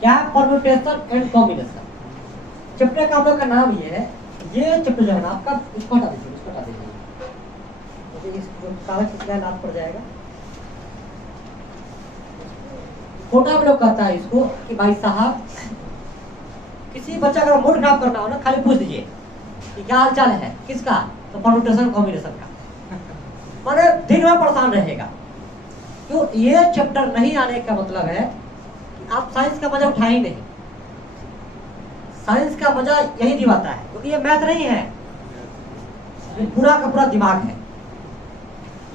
क्या permutation and combination. Chapter का आप लोग का नाम ये है। ये चैप्टर जो है ना आपका, इसको हटा दीजिए, इसको हटा दीजिए, मुझे इस जो कागज का लाभ पड़ जाएगा। छोटा हम लोग कहता है इसको कि भाई साहब किसी बच्चा का मूड खराब करना हो ना, खाली पूछ दीजिए कि क्या हाल चाल है, किसका, तो परम्यूटेशन कॉम्बिनेशन का। माने दिन भर परेशान रहेगा। क्यों? ये चैप्टर नहीं आने का मतलब है कि आप साइंस का मजा उठाए ही नहीं। साइंस का मजा यही दिवाता है, क्योंकि ये मैथ नहीं है, ये पूरा का पूरा दिमाग है।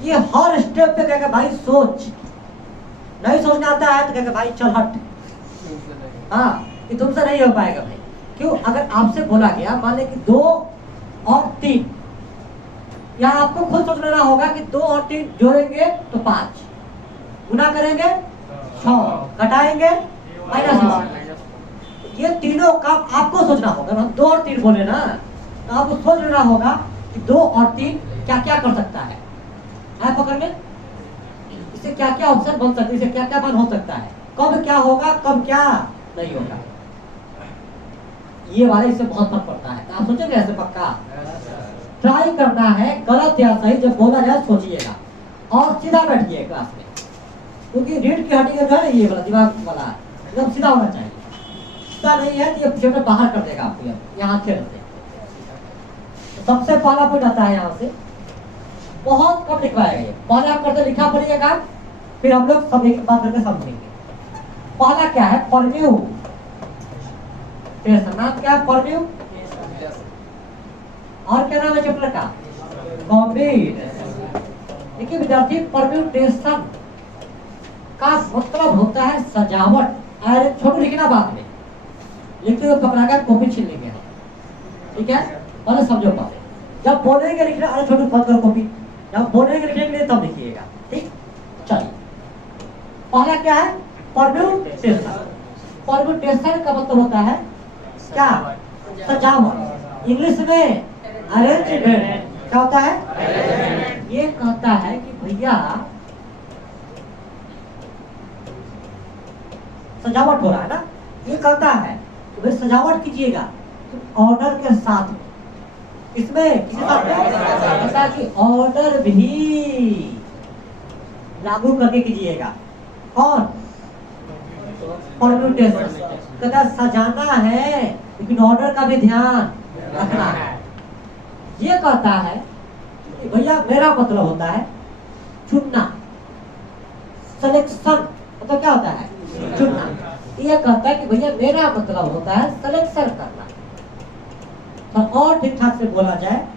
ये हर स्टेप पे कहेगा भाई सोच, नहीं सोचना आता है तो कहेगा भाई चल हट, हाँ कि तुमसे नहीं हो पाएगा भाई। क्यों? अगर आपसे बोला गया मान लें कि 2 और 3, यहाँ आपको खुद सोच लेना होगा कि 2 और 3 जोड़ेंगे तो 5, गुना करेंगे 6, घटाएंगे -1। ये तीनों काम आपको सोचना होगा। हम 2 और 3 बोले ना, तो आपको सोच लेना होगा कि 2 और 3 क्या क्या कर सकता है। आप पकड़ में इससे क्या क्या ऑप्शन बन सकते हैं, इससे क्या क्या मान हो सकता है, कब क्या होगा, कब क्या नहीं होगा। ये वाले इससे बहुत फर्क पड़ता है। आप सोचेंगे ऐसे पक्का ट्राई करना है, गलत या सही जब बोला जाए सोचिएगा और सीधा बैठिए क्लास में, क्योंकि रीढ़ की हड्डी का ये वाला दिमाग वाला एकदम सीधा होना चाहिए। सीधा नहीं है तो ये चैप्टर बाहर कर देगा आपको यहाँ से। सबसे पहला पॉइंट आता है यहाँ से, बहुत कम लिखवाएगा ये। पहले आप करते लिखा पड़िएगा, फिर हम लोग सब एक बात करके समझेंगे। पहला क्या है? परम्यूटेशन। नाम क्या है? परम्यूटेशन। और क्या नाम है चैप्टर का? कॉम्बिनेशन। देखिए विद्यार्थी, परम्यूटेशन का मतलब होता है सजावट। अरे छोटू लिखना बाद में, लिखते हुए पकड़ा कर कॉपी छीन लेंगे, ठीक है? पहले समझो, पहले जब बोलेंगे लिखना, अरे छोटू बंद करो कॉपी, जब बोलेंगे लिखने के लिए तब लिखिएगा, ठीक? चलिए, पहला क्या है? परम्यूटेशन। परम्यूटेशन का मतलब होता है क्या? सजावट। इंग्लिश में अरेंजमेंट। क्या होता है? ये कहता है कि भैया सजावट हो रहा है ना, ये कहता है कि भाई सजावट कीजिएगा ऑर्डर के साथ में। इसमें किसी साथ में कि ऑर्डर भी लागू करके कीजिएगा। कौन? परम्यूटेशन। कहता सजाना है लेकिन ऑर्डर का भी ध्यान रखना है। ये कहता है कि भैया मेरा मतलब होता है चुनना, सिलेक्शन। मतलब क्या होता है? चुनना। ये कहता है कि भैया मेरा मतलब होता है सिलेक्शन करना। तो और ठीक ठाक से बोला जाए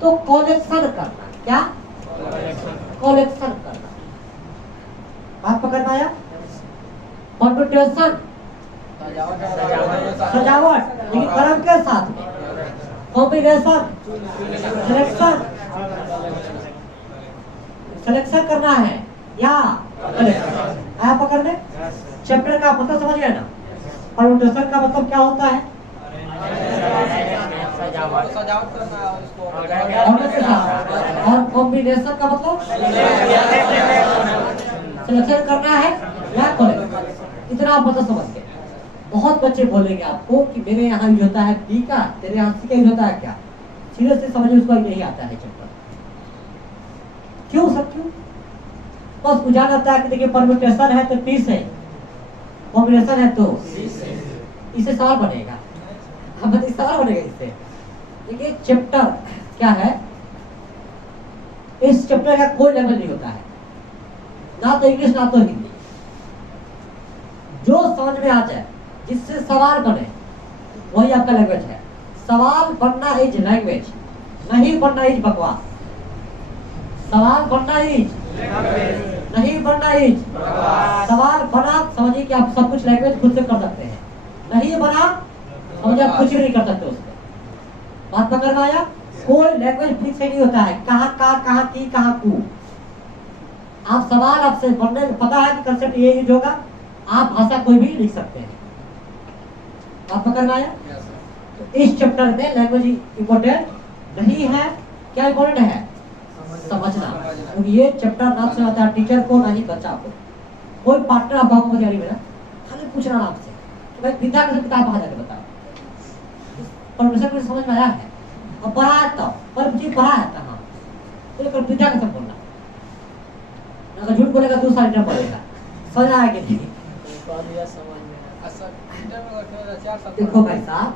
तो कलेक्शन करना। क्या? कलेक्शन करना। बात पकड़ में आया? परम्यूटेशन सजावट लेकिन कर्म के साथ में। कॉम्बिनेशन सिलेक्शन करना है या कलेक्शन। आया पकड़ में? चैप्टर का मतलब समझ गए ना? परम्यूटेशन का मतलब क्या होता है? और कॉम्बिनेशन का मतलब सिलेक्शन करना है या कलेक्शन। इतना आप मतलब समझ गए। बहुत बच्चे बोलेंगे आपको कि मेरे यहाँ यूज होता है बी का, तेरे यहाँ सी का यूज होता है क्या? सीरियसली समझिए, उसको यही आता है चैप्टर। क्यों सब? क्यों? बस मुझे आता है कि देखिए परम्यूटेशन है तो टी से, कॉम्बिनेशन है तो इससे सवाल बनेगा। हम सवाल बनेगा इससे। देखिए चैप्टर क्या है, इस चैप्टर का कोई लेवल नहीं होता है, ना तो इंग्लिश ना तो हिंदी। जो समझ में आ जाए, जिससे सवाल बने, वही आपका लैंग्वेज है। सवाल बनना इज लैंग्वेज, नहीं बनना इज बकवास। सवाल बनना इज नहीं बनना इज सवाल बना समझिए कि आप सब कुछ लैंग्वेज खुद से कर सकते हैं, नहीं बना समझिए आप कुछ भी नहीं कर सकते उसमें। बात पकड़ में आया? कोई लैंग्वेज फिक्स नहीं होता है, कहाँ का, कहाँ की, कहाँ को। आप सवाल आपसे बनने पता है कि कंसेप्ट ये यूज होगा, आप भाषा कोई भी लिख सकते हैं। बात पकड़ में आया? तो इस चैप्टर में लैंग्वेज इंपॉर्टेंट नहीं है। क्या इंपॉर्टेंट है? समझना। क्योंकि ये चैप्टर ना से आता है टीचर को, ना ही बच्चा को। कोई पार्टनर आप बाबू तैयारी में ना खाली पूछना आपसे तो भाई विद्या का किताब कहाँ जाके बताओ, परमेश्वर को समझ में आया है और पढ़ा है तो पर जी पढ़ा है कहाँ, तो एक विद्या का सब बोलना, अगर झूठ बोलेगा 2 साल न पड़ेगा, समझ आया कि नहीं? देखो भाई साहब,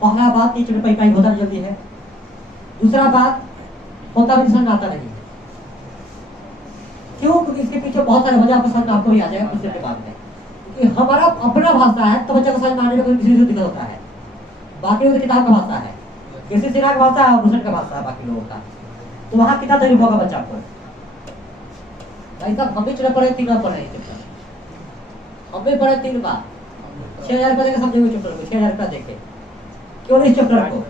पहला बात नीचे में पाई होता जल्दी है, दूसरा बात होता भी समझ आता नहीं है। क्यों? क्योंकि इसके पीछे बहुत सारे वजह आपको समझ में आपको भी आ जाएगा कुछ देर के बाद में, क्योंकि हमारा अपना भाषा है तो बच्चा को समझ में आने में कोई किसी से दिक्कत होता है, बाकी लोगों की किताब का भाषा है, किसी सिरा का भाषा है और भूषण का भाषा है बाकी लोगों का, तो वहाँ कितना तकलीफ होगा बच्चा को। भाई साहब हम भी चले पढ़े 3 बार पढ़े चैप्टर, हम भी पढ़े 3 बार, 6000 रुपया देके समझेंगे चैप्टर को, 6000 रुपया देके क्यों नहीं चैप्टर को,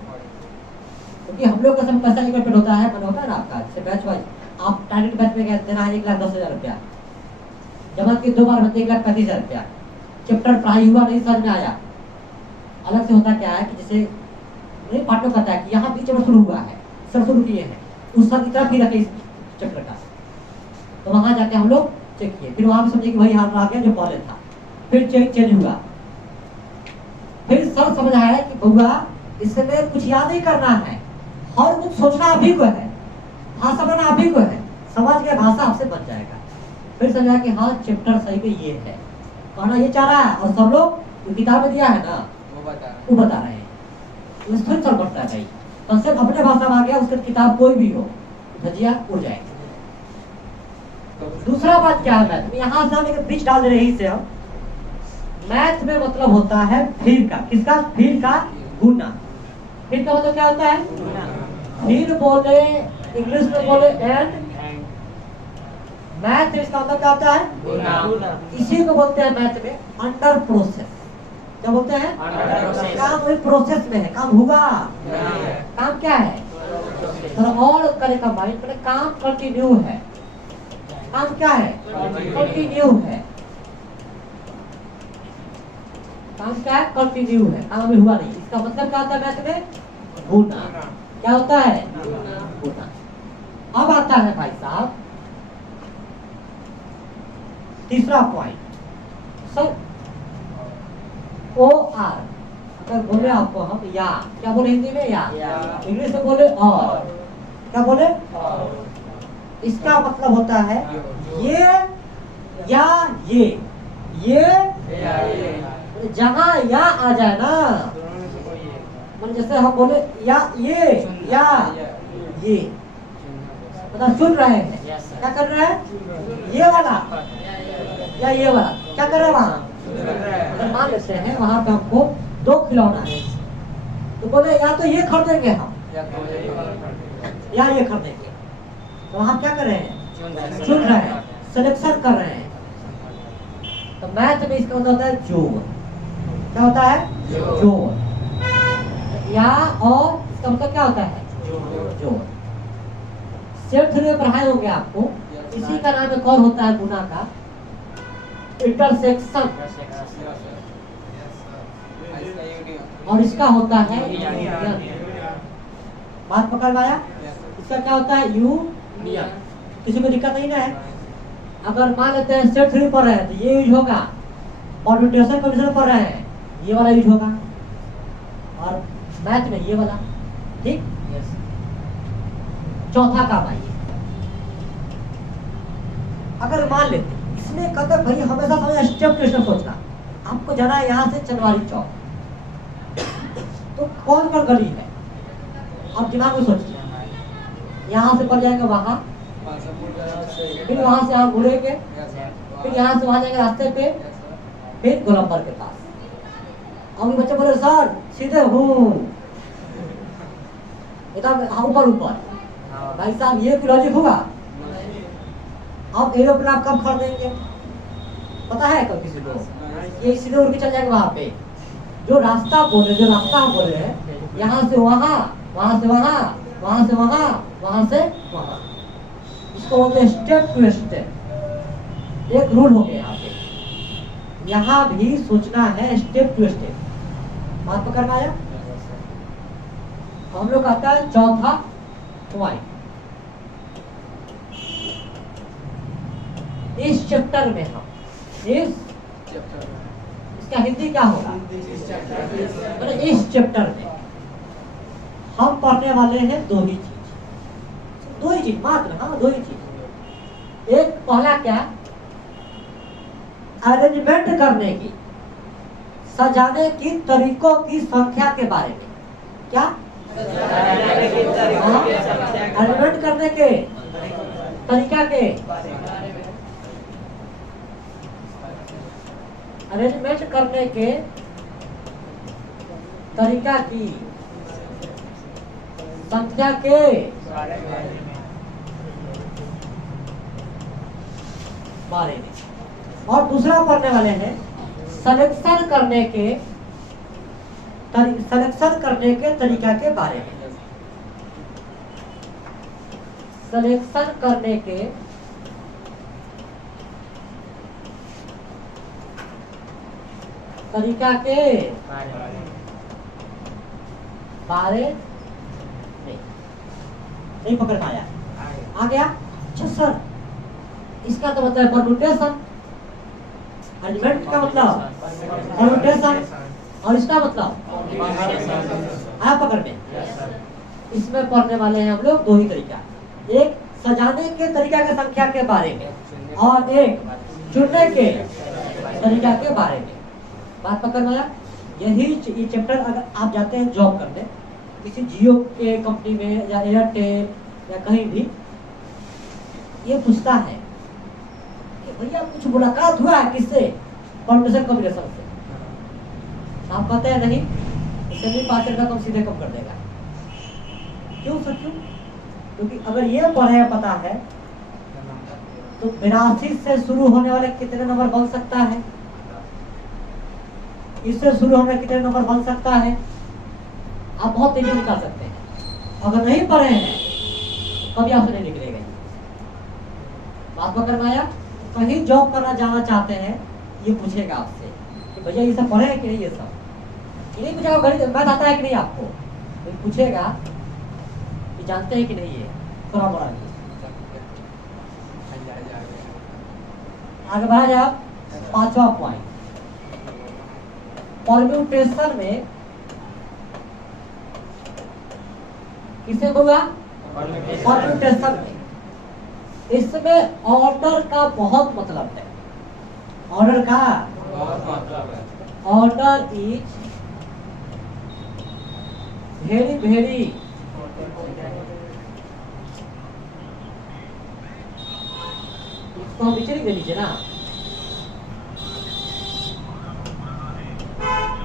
क्योंकि हम लोग का सब पैसा निकल होता है, मन होता है ना आपका, जैसे बैच वाइज आप टारगेट बैच में कहते हैं 1,10,000 रुपया जमा की 2 बार होते 1,35,000 रुपया, चैप्टर पढ़ाई हुआ नहीं समझ में आया। अलग से होता क्या है कि जैसे नहीं पार्टनर कहता है कि यहाँ भी चैप्टर शुरू हुआ है, सर शुरू किए हैं, उस सर की तरफ भी रखे इस चैप्टर का, तो वहाँ जाके हम लोग चेक किए, फिर वहाँ भी समझे कि वही हाथ आ गया जो पहले था, फिर चेंज हुआ, फिर सर समझ आया कि बउआ इसमें कुछ याद ही करना है और कुछ सोचना अभी को है, भाषा बनाना अभी को है, समझ के भाषा आपसे बच जाएगा। फिर समझा कि हाँ चैप्टर सही पे ये है, कहना ये चाह रहा है और सब लोग जो किताब में दिया है ना वो बता रहे हैं, फिर चल पड़ता है भाई, कंसेप्ट अपने भाषा में आ गया, उसके किताब कोई भी हो धजिया उड़ जाएगी। दूसरा बात क्या है मैथ में, यहाँ से हम एक बीच डाल दे रहे हैं, हम मैथ में मतलब होता है फिर का, किसका? फिर का गुना। फिर का मतलब क्या होता है? फिर बोले इंग्लिश में बोले एंड, मैथ में इसका मतलब क्या होता है? गुना। इसी को बोलते हैं मैथ में अंडर प्रोसेस। क्या बोलते हैं? काम वही प्रोसेस में है, काम हुआ, काम क्या है? और करेगा माइंड में, काम कंटिन्यू है, काम क्या है? कंटिन्यू है, काम क्या है? कंटिन्यू है, काम अभी हुआ नहीं। इसका मतलब क्या होता है मैथ में? गुना। क्या होता है? गुना। अब आता है भाई साहब तीसरा पॉइंट, सर OR अगर बोले आपको हम या, क्या बोले हिंदी में? या, इंग्लिश में बोले और, क्या बोले? इसका मतलब होता है ये या ये जहाँ या आ जाए ना, मतलब जैसे हम बोले या ये मतलब सुन रहे हैं, क्या कर रहे हैं? ये वाला या ये वाला क्या कर रहे हैं? वहाँ अगर मान लेते हैं वहाँ पे हमको 2 खिलौना है, तो बोले या तो ये खरीदेंगे हम या ये खरीदेंगे, तो हम क्या कर रहे हैं? चुन रहे हैं, सिलेक्शन कर रहे हैं। तो मैथ में इसका मतलब होता है जोड़। क्या होता है? जोड़। या और इसका मतलब क्या होता है? जोड़। सेट थ्योरी में पढ़ाए होंगे आपको, इसी का नाम एक और होता है गुना का, इंटरसेक्शन, और इसका होता है यूनियन। बात पकड़ में आया? इसका क्या होता है? यूनियन। किसी को दिक्कत नहीं ना है? अगर मान लेते हैं सेट थ्योरी पढ़ रहे हैं तो ये यूज होगा, परम्यूटेशन कंडीशन पढ़ रहे हैं ये वाला यूज होगा, और मैथ में ये वाला, ठीक? चौथा काम आइए, अगर मान लेते इसमें कहते भाई हमेशा समझ स्टेप टू स्टेप सोचना, आपको जाना है यहाँ से चनवारी चौक, तो कौन कौन गली है आप दिमाग में सोचिए, यहाँ से पड़ जाएगा वहाँ, फिर वहाँ से आप घूरेंगे, फिर यहाँ से वहाँ जाएंगे रास्ते पे, फिर गोलंबर के पास। अब बच्चे बोले सर सीधे हूँ ऊपर ऊपर, भाई साहब ये लॉजिक होगा? आप एरोप्लेन आप कब खरीदेंगे पता है? कब किसी को ये सीधे उड़ के चल जाएगा वहाँ पे, जो रास्ता बोले हैं यहाँ से वहाँ, वहाँ से वहाँ, वहाँ से वहाँ, वहाँ से वहाँ, इसको बोलते हैं स्टेप टू स्टेप। एक रूल हो गया यहाँ पे, यहाँ भी सोचना है स्टेप टू स्टेप। बात पकड़ में आया? हम लोग आता है चौथा पॉइंट, इस चैप्टर में हम इस इसका हिंदी क्या होगा? मतलब इस चैप्टर में हम पढ़ने वाले हैं दो ही चीज मात्र, हाँ दो ही चीज। एक पहला क्या, अरेंजमेंट करने की, सजाने की तरीकों की संख्या के बारे में। क्या? अरेंजमेंट करने के तरीका के, अरेंजमेंट करने के तरीका की संख्या के बारे में। और दूसरा पढ़ने वाले हैं सिलेक्शन करने के तरीका के बारे में। सिलेक्शन करने के तरीका के बारे में। नहीं पकड़ पाया? आ गया? अच्छा सर, इसका तो मतलब परम्यूटेशन, अरेंजमेंट का मतलब परम्यूटेशन, और इसका मतलब आया पकड़ में। इसमें पढ़ने वाले हैं हम लोग दो ही तरीका, एक सजाने के तरीका की संख्या के बारे में और एक चुनने के तरीका के बारे में। बात पकड़ में आया? यही चैप्टर अगर आप जाते हैं जॉब करने किसी जियो के कंपनी में या एयरटेल या कहीं भी, ये पूछता है कि भैया कुछ मुलाकात हुआ है किससे? परम्यूटेशन कॉम्बिनेशन से। आप कहते हैं नहीं, इससे भी 5 रुपया कम सीधे कम कर देगा। क्यों सर, क्यों? क्योंकि अगर ये पढ़े पता है तो 82 से शुरू होने वाले कितने नंबर बन सकता है, इससे शुरू होने कितने नंबर बन सकता है, आप बहुत तेजी निकाल सकते हैं। अगर नहीं पढ़े हैं तो कभी आपसे नहीं निकलेगा। बात पकड़ में आया? कहीं जॉब करना जाना चाहते हैं, ये पूछेगा आपसे कि भैया ये सब पढ़े हैं कि नहीं, ये सब ये नहीं पूछेगा गणित मैथ आता है कि नहीं आपको, तो पूछेगा कि जानते हैं कि नहीं ये थोड़ा बड़ा। आगे बढ़ा जाए। 5वां पॉइंट, परम्यूटेशन में किसे होगा? परम्यूटेशन में। इसमें ऑर्डर का बहुत मतलब है। ऑर्डर का ऑर्डर इज वेरी वेरी इसको हम नीचे लिख दे लीजिए ना,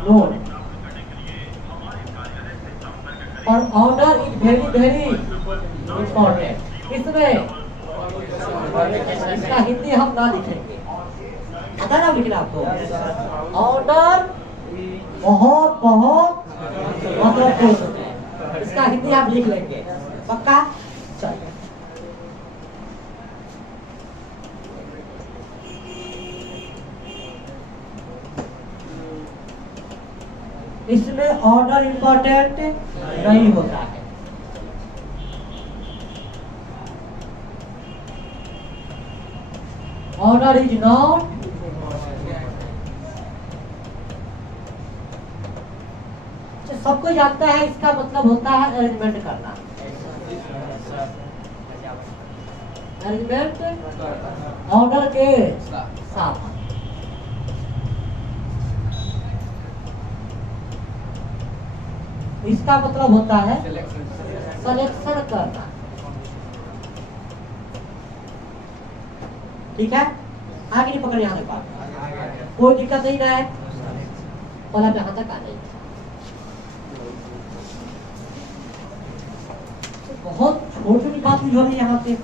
नोट। और order is very very important. इसमें इसका हिंदी हम ना लिखेंगे, पता ना लिखना आपको। ऑर्डर बहुत बहुत महत्वपूर्ण है, इसका हिंदी आप लिख लेंगे पक्का। चलिए इसमें ऑर्डर इंपॉर्टेंट नहीं होता है। ऑर्डर इज नॉट सबको जानता है, इसका मतलब होता है अरेंजमेंट करना। अरेंजमेंट ऑर्डर के साथ। इसका मतलब होता है सिलेक्शन करना। ठीक है, आगे नहीं पकड़, यहाँ तक कोई दिक्कत नहीं है, पहला यहाँ तक आ जाएगी। बहुत छोटी छोटी बात जो है यहाँ पे।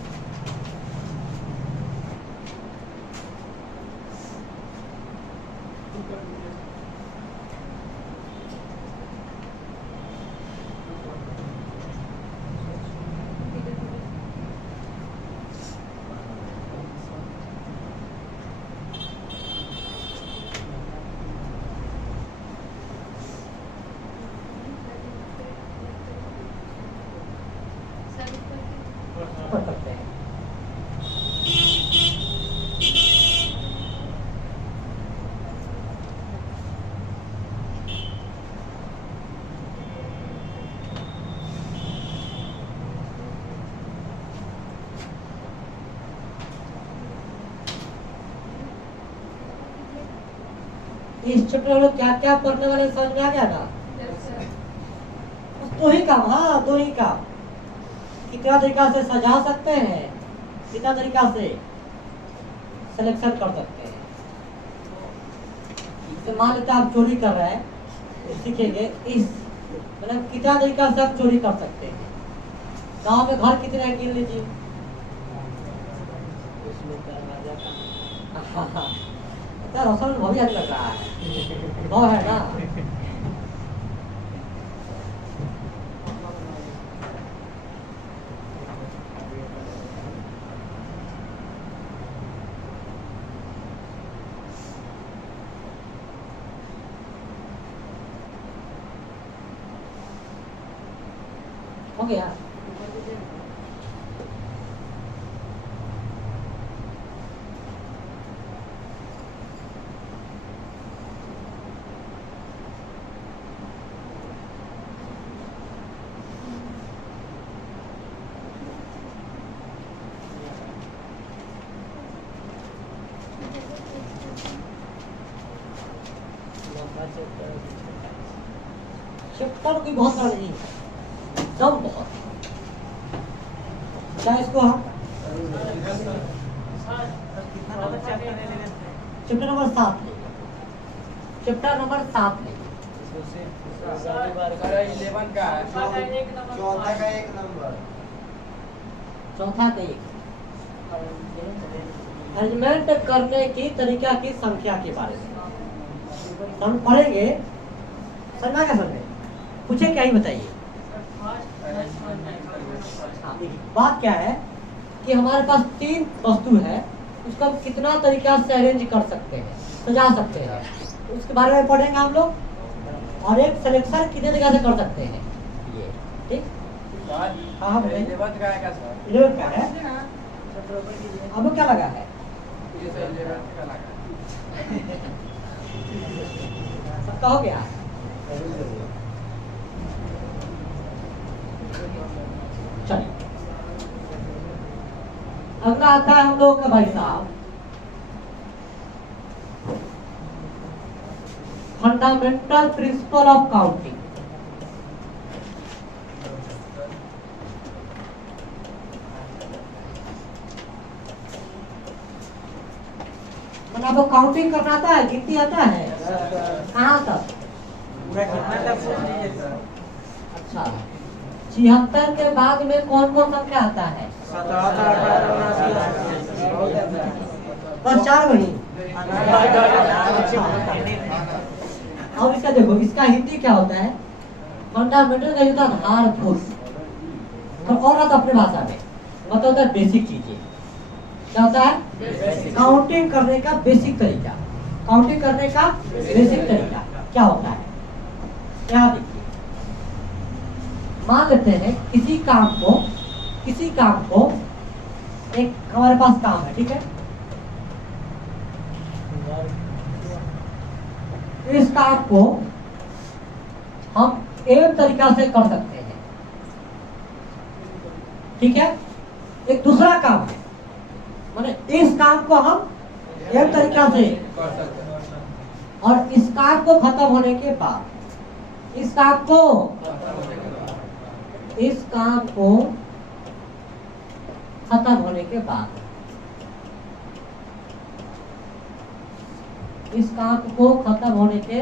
पढ़ सकते हैं। इस चैप्टर में लोग क्या क्या पढ़ने वाले समझ में आ गया ना? दो ही काम, हाँ दो ही काम। कितना तरीका से सजा सकते हैं, कितना तरीका से सिलेक्शन कर सकते हैं। तो मान लेते आप चोरी कर रहे हैं, सीखेंगे इस मतलब कितना तरीका से आप चोरी कर सकते हैं। गांव में घर कितने हैं गिन लीजिए। रोशन बहुत अच्छा लग रहा है, वो है ना। हो गया। चैप्टर कोई बहुत सारा नहीं है, सब बहुत। क्या इसको हम चैप्टर नंबर 7 ले, चैप्टर नंबर 7 ले। चौथा का 1 अरेंजमेंट करने की तरीका की संख्या के बारे में हम पढ़ेंगे। समझा क्या समझे? पूछे क्या ही बताइए। बात क्या है कि हमारे पास 3 वस्तु है, उसको हम कितना तरीका से अरेंज कर सकते हैं, सजा सकते हैं, उसके बारे में पढ़ेंगे हम लोग। और एक सिलेक्शन कितने तरीका से कर सकते हैं ये, ठीक? हाँ बताइए। 11 का है, अब क्या लगा है? सबका हो गया। चलिए अगला आता है हम लोग का भाई साहब फंडामेंटल प्रिंसिपल ऑफ काउंटिंग। आपको काउंटिंग करना आता है, गिनती आता है? कहाँ तक? अच्छा, 76 के बाद में कौन कौन संख्या आता है? बस 4 वही। अब इसका देखो, इसका हिंदी क्या होता है? फंडामेंटल का होता है हार्मफुल, और आता अपने भाषा में मतलब होता है बेसिक चीजें। क्या होता है? काउंटिंग करने का बेसिक तरीका। काउंटिंग करने का बेसिक तरीका क्या होता है? यहाँ देखिए, मान लेते हैं किसी काम को एक हमारे पास काम है, ठीक है? इस काम को हम एक तरीका से कर सकते हैं, ठीक है? एक दूसरा काम है, माने इस काम को हम एक तरीका से कर सकते हैं, और इस काम को खत्म होने के बाद इस काम को खत्म होने के बाद इस काम को खत्म होने के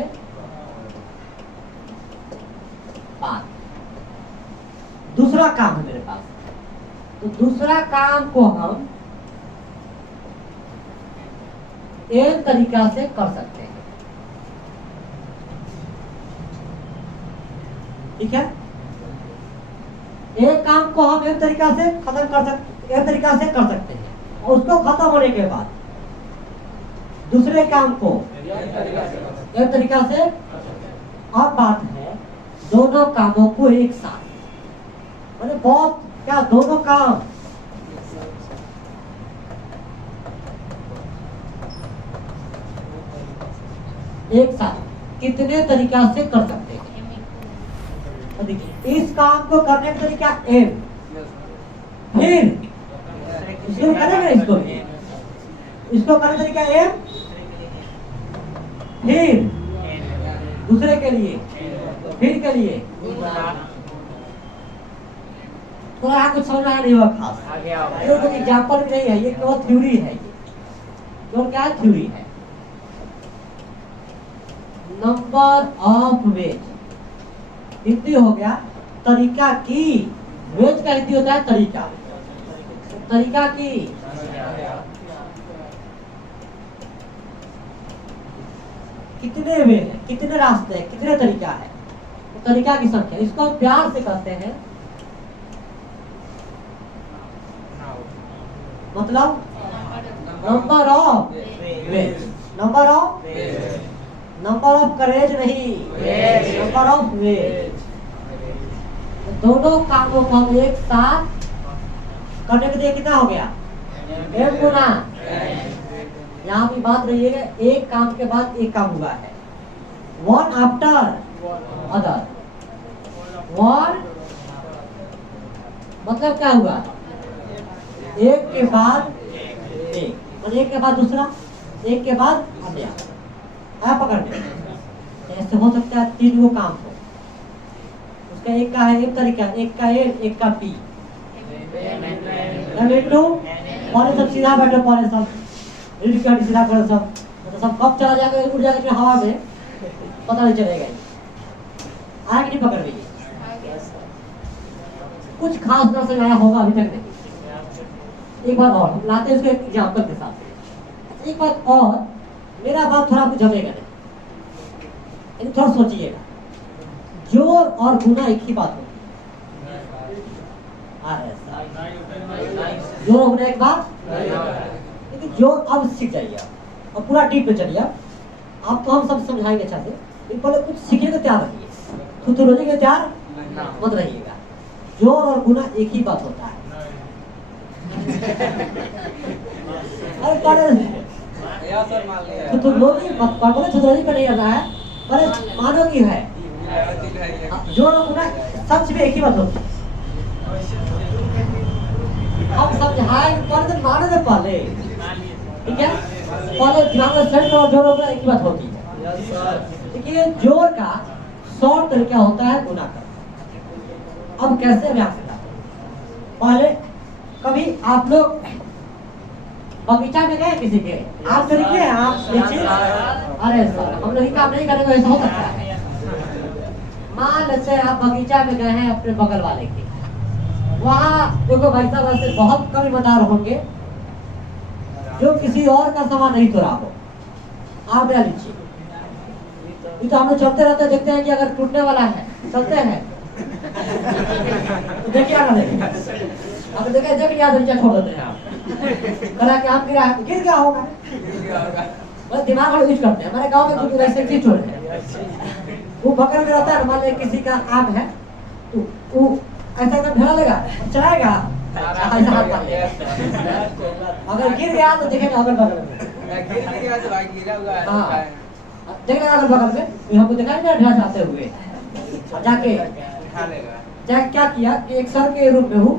बाद दूसरा काम है मेरे पास, तो दूसरा काम को हम एक तरीका से कर सकते हैं, ठीक है? एक काम को हम एक तरीका से एक तरीका से कर सकते हैं, और उसको खत्म होने के बाद दूसरे काम को एक तरीका से। अब बात है दोनों कामों को एक साथ, मतलब बहुत क्या, दोनों काम एक साथ कितने तरीका से कर सकते हैं? देखिए, इस काम को करने का तरीका एम, फिर इसको करेंगे, इसको करने का तरीका एम, फिर दूसरे के लिए, फिर के लिए। तो यहाँ कुछ समझ में आया नहीं हुआ खास, ये कोई एग्जाम्पल भी नहीं है, ये केवल थ्योरी है। ये केवल क्या थ्योरी है। नंबर ऑफ वेज हिंदी हो गया तरीका की, वेज का हिंदी होता है तरीका, तरीका की। कितने वे हैं, कितने रास्ते हैं, कितने तरीका है, तो तरीका की संख्या, इसको हम प्यार से कहते हैं मतलब number of ways, number of number of courage नहीं, नंबर ऑफ वेज। दोनों कामों को हम एक साथ करने के लिए कितना हो गया, एक गुना। यहाँ की बात रहिएगा, एक काम के बाद एक काम हुआ है, वन आफ्टर अदर। वन मतलब क्या हुआ, एक के बाद एक, और एक के बाद दूसरा, एक के बाद अन्य। आप पकड़ में ऐसे हो सकता है 3 गो काम हो, उसका एक का है एक तरीका, एक का ए, एक का पी। पहले सब सीधा बैठो, पहले सब रीड कर सीधा करो, सब तो सब कब चला जाएगा, उड़ जाएगा हवा में, पता नहीं चलेगा। आगे नहीं पकड़ लीजिए, कुछ खास तरह से आया होगा अभी तक नहीं। एक बात और हम लाते हैं इसको एक एग्जाम्पल के साथ। एक बात और, मेरा बात थोड़ा कुछ जमेगा नहीं, लेकिन थोड़ा सोचिएगा, जोर और गुना एक ही बात होती है। जोर और गुना एक बात, लेकिन जोर अब सीख जाइए और पूरा डीप में चलिए। आपको हम सब समझाएंगे अच्छा से, लेकिन पहले कुछ सीखने को तैयार रहिए, खुद रोने के तैयार मत रहिएगा। जोर और गुना एक ही बात होता है। अरे तो लोग छुट्टी पर नहीं रहना है, पर मानो की है जोर और गुना सच में एक ही बात होती है। हम समझाए पहले, मानो से पहले, ठीक है, पहले दिमाग में सेट करो, जोर और गुना एक ही बात होती है। देखिए जोर का शॉर्ट तरीका होता है गुना का। अब कैसे अभ्यास करना, पहले कभी आप लोग बगीचा में गए किसी के, आप तो निकले आप नीचे, अरे सर हम लोग काम नहीं करेंगे, ऐसा हो सकता है। मान लेते हैं आप बगीचा में गए हैं अपने बगल वाले के, वहाँ देखो भाई साहब ऐसे बहुत कम ईमानदार होंगे जो किसी और का सामान नहीं तोड़ा हो, आप ले लीजिए। ये तो हम लोग चलते रहते देखते हैं कि अगर टूटने वाला है चलते हैं तो देखिए अगर देखे देख लिया तो नीचे छोड़ देते हैं आप, करा कि आप गिर गया होगा, बस दिमाग वाले यूज करते हैं। हमारे गांव में कुछ ऐसे चीज चोर है, वो बगल में रहता है, मान लीजिए किसी का आम है तो वो ऐसा कर ढला लेगा, चलाएगा ऐसा हाथ मार लेगा, अगर गिर गया तो देखेगा अगल बगल में, गिर गया तो भाई गिरा हुआ है, देखेगा अगल बगल में, हमको दिखाई नहीं ढला जाते हुए, जाके जाके क्या किया कि एक सर के रूप में हूँ,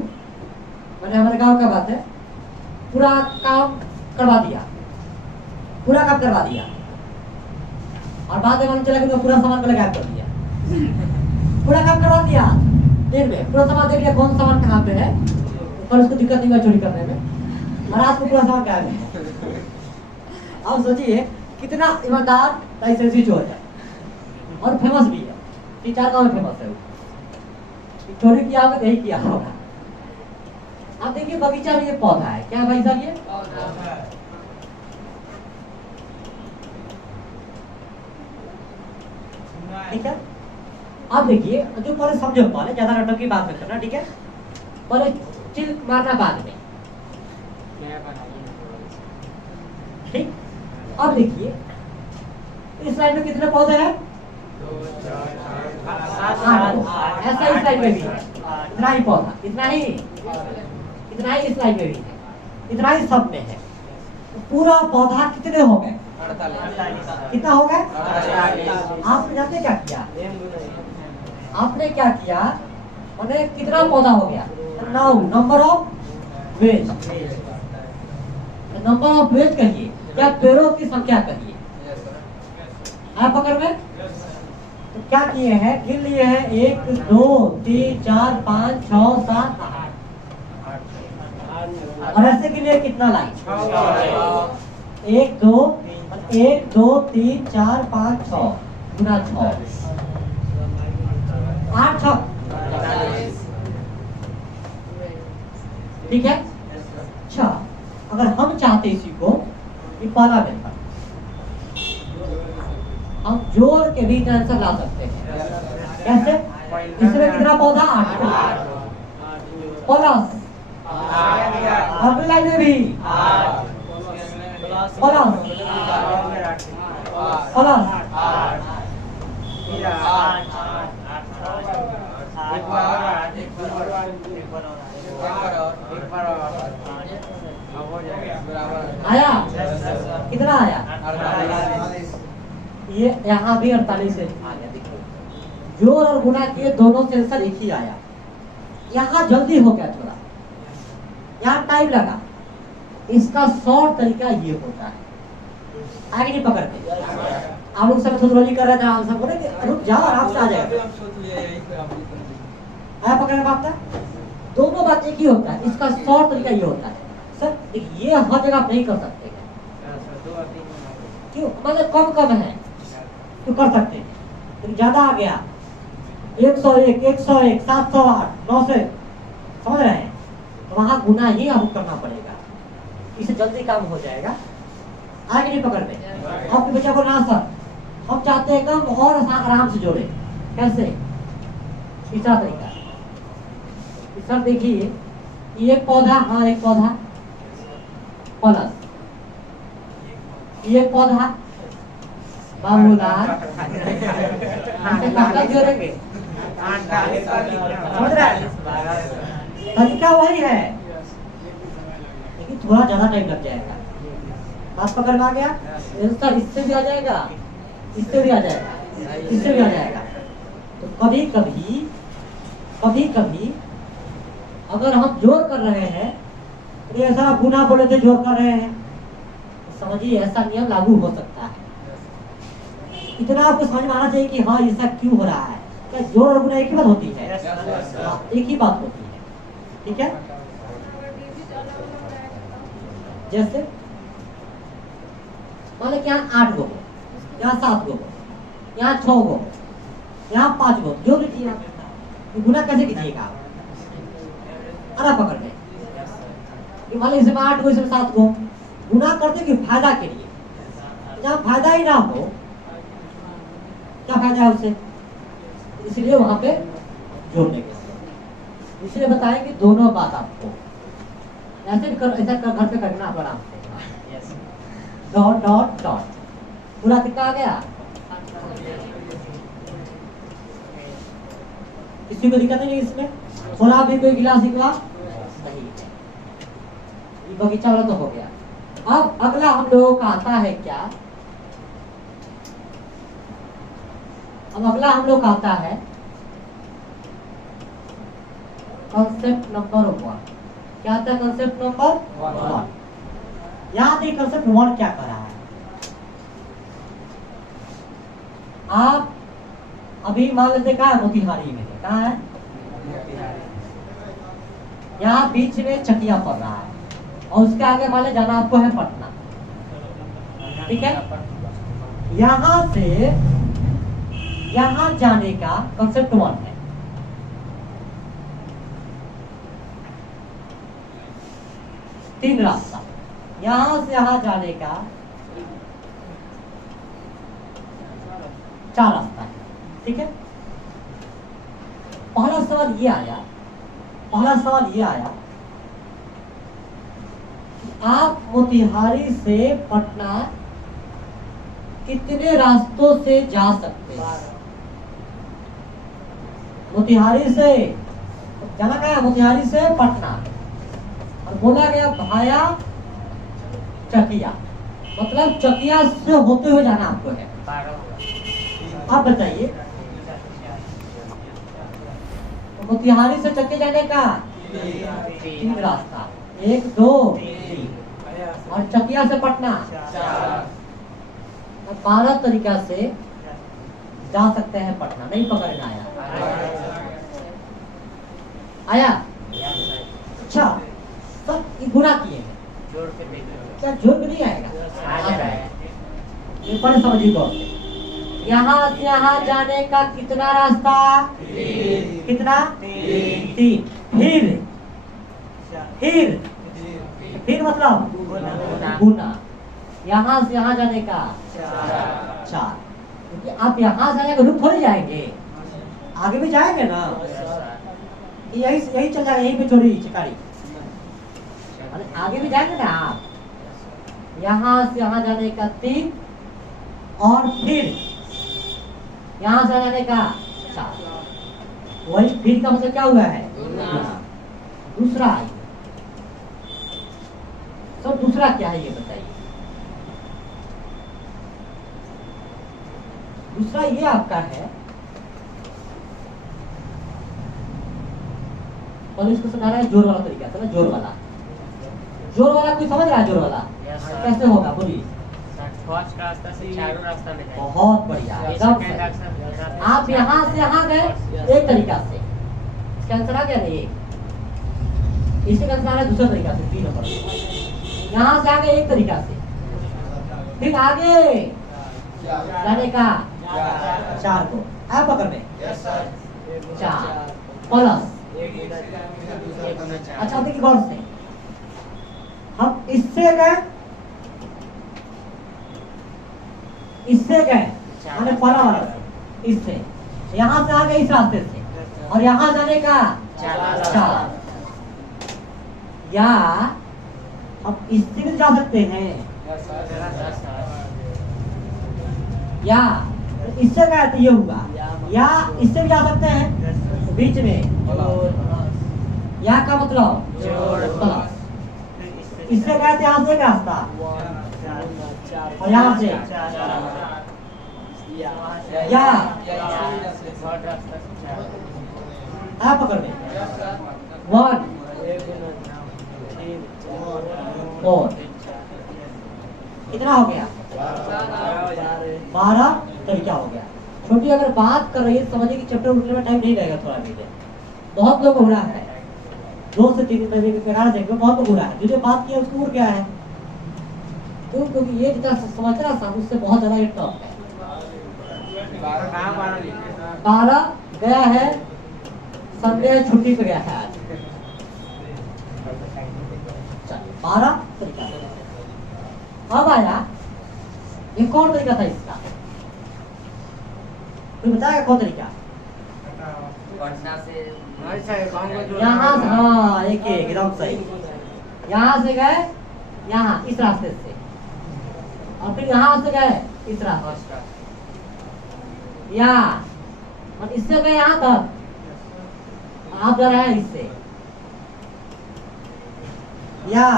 मैंने हमारे गांव का बात है, पूरा काम करवा दिया, पूरा काम करवा दिया, और बाद में चला कि पूरा सामान को गायब कर दिया। पूरा काम करवा दिया दिन में, पूरा सामान देख लिया कौन सामान कहाँ पे है, पर उसको दिक्कत नहीं हुआ चोरी करने में, और रात को पूरा सामान गायब है। अब सोचिए कितना ईमानदार लाइसेंसी चोर है, और फेमस भी है, 3-4 गाँव में फेमस है, चोरी किया होगा यही किया होगा। आप देखिए बगीचा में ये पौधा है, क्या भाई साहब ये ठीक है। आप देखिए जो पहले समझो, पहले ज्यादा नाटक की बात मत करना, ठीक है, पहले चिल मारना बाद में, ठीक। अब देखिए इस लाइन में कितने पौधे हैं, ऐसा इस लाइन में भी है, इतना ही पौधा, इतना ही इस लाइन में भी है, इतना ही सब में है। पूरा पौधा कितने हो गए, कितना हो गए। आपने जानते क्या किया, आपने क्या किया, मैंने कितना पौधा हो गया, 9, number of ways, number of ways कहिए या पेड़ों की संख्या कहिए, आप पकड़ में क्या किए हैं, गिन लिए हैं 1 2 3 4 5 6 7 8 और ऐसे गिने कितना लाइन 1 2 1 2 3 4 5 6 गुना 6 8 6 ठीक है। अच्छा अगर हम चाहते इसी को ये पहला मेथड हम जोड़ के भी आंसर ला सकते हैं। कैसे, इसमें कितना पौधा 8 प्लस अगली लाइन में भी प्लस प्लस आया कितना आया, ये यहाँ भी 48 आ गया। देखो जोड़ और गुणा किए दोनों से आंसर एक ही आया। यहाँ जल्दी हो गया थोड़ा, यहाँ टाइम लगा। इसका शॉर्ट तरीका ये होता है, आगे नहीं पकड़ते। आप लोग सब सोचोलॉजी कर रहे थे, आप सब बोले रुक जाओ आराम से आ जाएगा। आया पकड़ने बात था, दोनों बात एक ही होता है। इसका शॉर्ट तरीका ये होता है सर, ये हर जगह आप नहीं कर सकते। क्यों, मतलब कम कम है तो कर सकते हैं, लेकिन ज्यादा आ गया 101 101 708 900 समझ रहे हैं, तो वहां गुना ही आपको करना पड़ेगा, इससे जल्दी काम हो जाएगा। आगे नहीं पकड़ में आपके बच्चा को ना सर हम चाहते हैं कम और आराम से जोड़े। कैसे, तीसरा तरीका, तीसरा देखिए ये पौधा, हाँ एक पौधा प्लस ये पौधा बाबूलाल जोड़ेंगे। समझ रहे हैं, तरीका वही है लेकिन थोड़ा ज्यादा टाइम लग जाएगा। बात पकड़ में आ गया, आंसर इससे भी आ जाएगा, इससे भी आ जाएगा, इससे भी आ जाएगा। तो कभी कभी अगर हम जोड़ कर रहे हैं तो ऐसा गुना बोले थे जोड़ कर रहे हैं, तो समझिए ऐसा नियम लागू हो सकता है। इतना आपको समझ में आना चाहिए कि हाँ ऐसा क्यों हो रहा है। क्या जोड़ और गुना एक ही बात होती है? एक ही बात होती है, ठीक है। जैसे मान लो यहाँ 8 गो, यहाँ 7 गो, यहाँ 6 गो, यहाँ 5 गो, जो लीजिए आप, गुना कैसे कीजिएगा आप? अरा पकड़ गए, मान लो इसमें 8 गो इसमें 7 गो, गुना करते कि फायदा के लिए। जहाँ फायदा ही ना हो, क्या फायदा है उससे, इसलिए वहां पे जोड़ने के, इसलिए बताएं कि दोनों बात आपको ऐसे कर, ऐसा कर घर पे करना पड़ा। डॉट डॉट डॉट पूरा कितना आ गया, किसी को दिक्कत नहीं इसमें। थोड़ा भी कोई गिलास निकला सही है, ये बगीचा वाला तो हो गया। अब अगला हम लोगों का आता है क्या, अब अगला हम लोग का आता है कॉन्सेप्ट नंबर 1। क्या आता है कॉन्सेप्ट नंबर 1? याद है कॉन्सेप्ट 1 क्या कर रहा है। आप अभी मान लेते कहा है मोतिहारी में, कहा है यहाँ बीच में चकिया पड़ रहा है और उसके आगे मान ले जाना आपको है पटना, ठीक है। यहाँ से यहाँ जाने का कॉन्सेप्ट 1 है। तीन रास्ता, यहाँ से यहाँ जाने का 4 रास्ता है, ठीक है। पहला सवाल ये आया कि आप मोतिहारी से पटना कितने रास्तों से जा सकते हैं। मोतिहारी से जाना क्या है, मोतिहारी से पटना, और बोला गया भाया चकिया, मतलब चकिया से होते हुए जाना आपको है। आप बताइए मोतिहारी से चक्के जाने का 3 रास्ता, 1 2 3, और चकिया से पटना 12 तरीका से जा सकते हैं पटना। नहीं पकड़ में आया? आया? अच्छा, सब गुना किए हैं, क्या जोड़ के नहीं आएगा? ये पर समझिए गौर से, यहाँ से यहाँ जाने का कितना रास्ता? कितना? 3। फिर मतलब गुना। यहाँ से यहाँ जाने का 4, क्योंकि आप यहाँ से आएंगे रुक थोड़ी जाएंगे, आगे भी जाएंगे ना, यही चल जाएगा, यहीं पे छोड़ी चिकारी, आगे भी जाएंगे ना आप। यहाँ से यहाँ जाने का 3 और फिर यहाँ से जाने का 4। वही फिर का मतलब क्या हुआ है? दूसरा है। सब दूसरा क्या है ये बताइए? दूसरा ये आपका है, और इसको समझा रहा है जोर वाला तरीका, समझ? जोर वाला कोई समझ रहा है? जोर वाला कैसे होगा बोलिए? रास्ता से चारों रास्ता में जाएंगे। बहुत बढ़िया, आप यहाँ से यहाँ गए एक तरीका से, इसका आंसर आ गया नहीं? इसका आंसर आ रहा है दूसरा तरीका से। 3 नंबर यहाँ से आगे एक तरीका से, फिर आगे जाने का 4 को आप पकड़ में 4 प्लस। अच्छा देखिए गौर से, हम इससे गए मैंने पहला वाला से, इससे यहाँ से आगे इस रास्ते से, और यहाँ जाने का 4। या हम इससे भी जा सकते हैं, या इससे गए तो ये हुआ, या इससे भी जा सकते हैं बीच में, या का मतलब प्लस। इससे गए थे यहाँ से एक रास्ता, और यहाँ से या आप पकड़ में 1 4 कितना हो गया? 12 तरीका हो गया। छोटी अगर बात कर रही है समझिए कि चैप्टर उठने में टाइम नहीं लगेगा थोड़ा भी। बहुत लोग हो रहा है 2 से 3 महीने के प्रकार देख बहुत लोग हो रहा है, जो बात किया उसको उड़ गया है, क्योंकि ये जितना समझ रहा था उससे बहुत ज्यादा एक टॉप है। 12 गया है, संडे छुट्टी पे गया है आज। 12 तरीका अब आया एक और तरीका था इसका, कोई बताएगा कौन तरीका? यहाँ से, हाँ एक एकदम सही, यहाँ से गए यहाँ इस रास्ते से, और फिर यहाँ से गए इस रास्ते, या और इससे गए यहाँ तक, आप जा रहे हैं इससे, या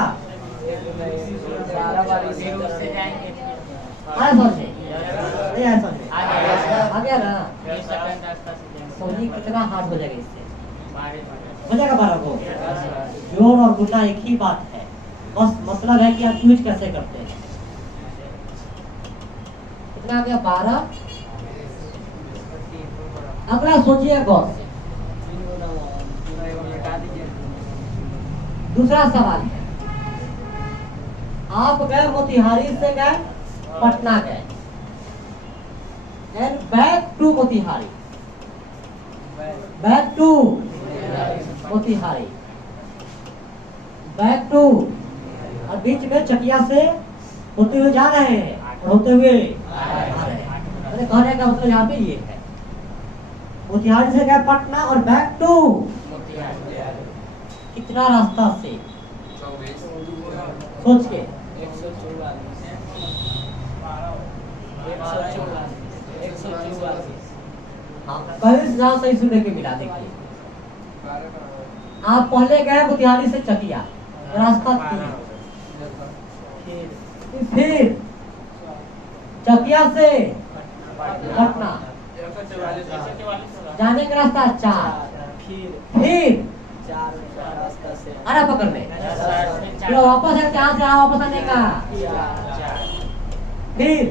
आ गया ना? सोनी कितना हार्ड हो जाएगा इससे? हो जाएगा 12 को। जोड़ और गुना एक ही बात है, बस मतलब है कि आप यूज कैसे करते हैं। कितना आ गया? 12। अगला सोचिए गौर से, दूसरा सवाल है, आप गए मोतिहारी से गए पटना गए, and back to Motihari, back to Motihari, back to, और बीच में चकिया से होते हुए जा रहे हैं और होते हुए आ रहे हैं। मैंने कहने का मतलब यहाँ पे ये है, मोतिहारी से गए पटना और बैक टू कितना रास्ता से? सोच के 144। हाँ पहले से जहाँ सही सुनने के मिला। देखिए आप पहले गए मोतिहारी से चकिया, रास्ता 3, फिर चकिया से पटना जाने का रास्ता 4, फिर 4 रास्ता से आना पकड़ में, फिर वापस है यहाँ से वापस आने का, फिर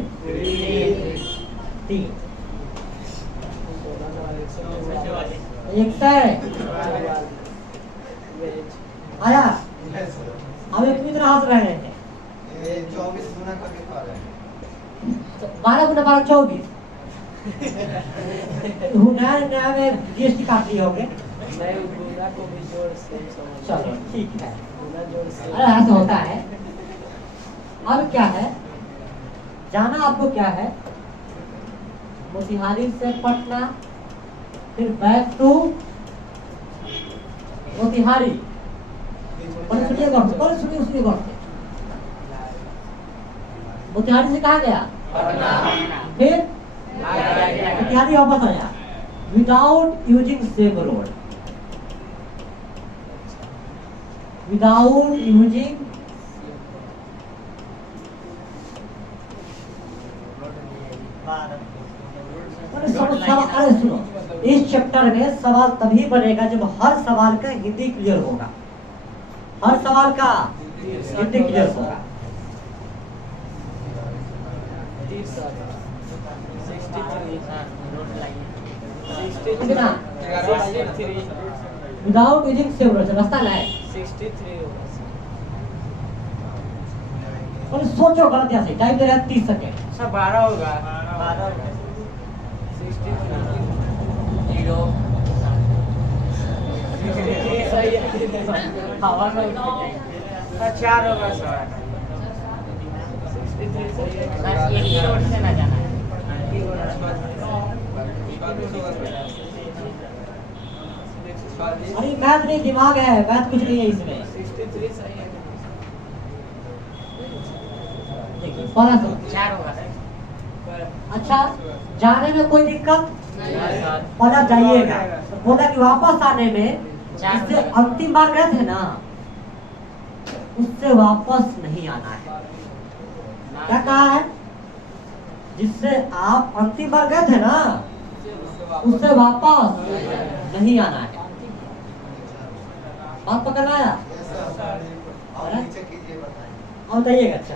3। 100 आया। अब ये कितना हंस रहे हैं? 24 गुना करके खा रहे हैं। तो 12 गुना 12 24। नया में जीएसटी काट लिए होंगे। नहीं, गुना को भी जोड़ से समझ। चलो ठीक है। गुना जोड़ से। अरे ऐसा होता है। अब क्या है, जाना आपको क्या है, मोतिहारी से पटना, फिर बैक टू मोतिहारी। पर सुनिए गौर से, पर सुनिए गौर से। मोतिहारी से कहा गया, फिर मोतिहारी वापस आया without using same road, without using. अरे सुनो, इस चैप्टर में सवाल तभी बनेगा जब हर सवाल का हिंदी क्लियर होगा, हर सवाल का हिंदी क्लियर होगा। विदाउट यूजिंग सेम रोड रास्ता लाए 63 और सोचो गलत या सही। टाइम दे रहा है 30 सेकंड। सब 12 होगा। 12 हवा में 4 होगा सर। 63 सही है। बस एक ही रोड से ना जाना है। अरे मैथ नहीं, दिमाग है, मैथ कुछ नहीं है इसमें। 63 सही है। देखिए 12 4 होगा। अच्छा, जाने में कोई दिक्कत नहीं। पता जाइएगा। बोला कि वापस आने में जिससे अंतिम बार गए थे ना, उससे वापस नहीं आना है। क्या कहा है? जिससे आप अंतिम बार गए थे ना, उससे वापस नहीं आना है। बात पकड़ना आया? और नीचे कीजिए बताएं। और बताइएगा। अच्छा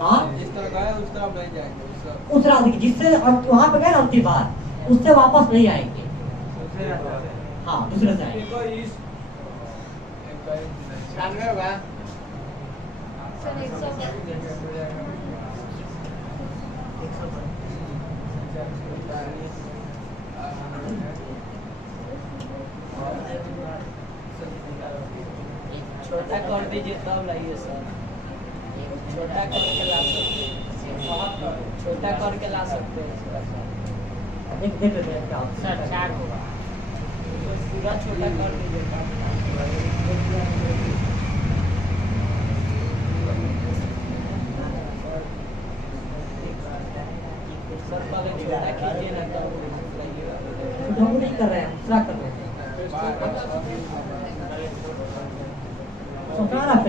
हाँ, जिस तरह गए उस तरफ नहीं जाएंगे। उस रास्ते जिससे वहां पे गए ना अंतिम बार, उससे वापस नहीं आएंगे। हाँ, दूसरे से आएंगे। छोटा कर दीजिए तब लाइए सर। छोटा करके ला सकते हैं। छोटा करके ला सकते हैं। देख लेते हैं क्या होता है। सर 4 होगा। पूरा छोटा कर दीजिए। सर पहले छोटा कीजिए ना तब लाइए। हम नहीं कर रहे हैं, दूसरा कर रहे हैं। सोचा रहा है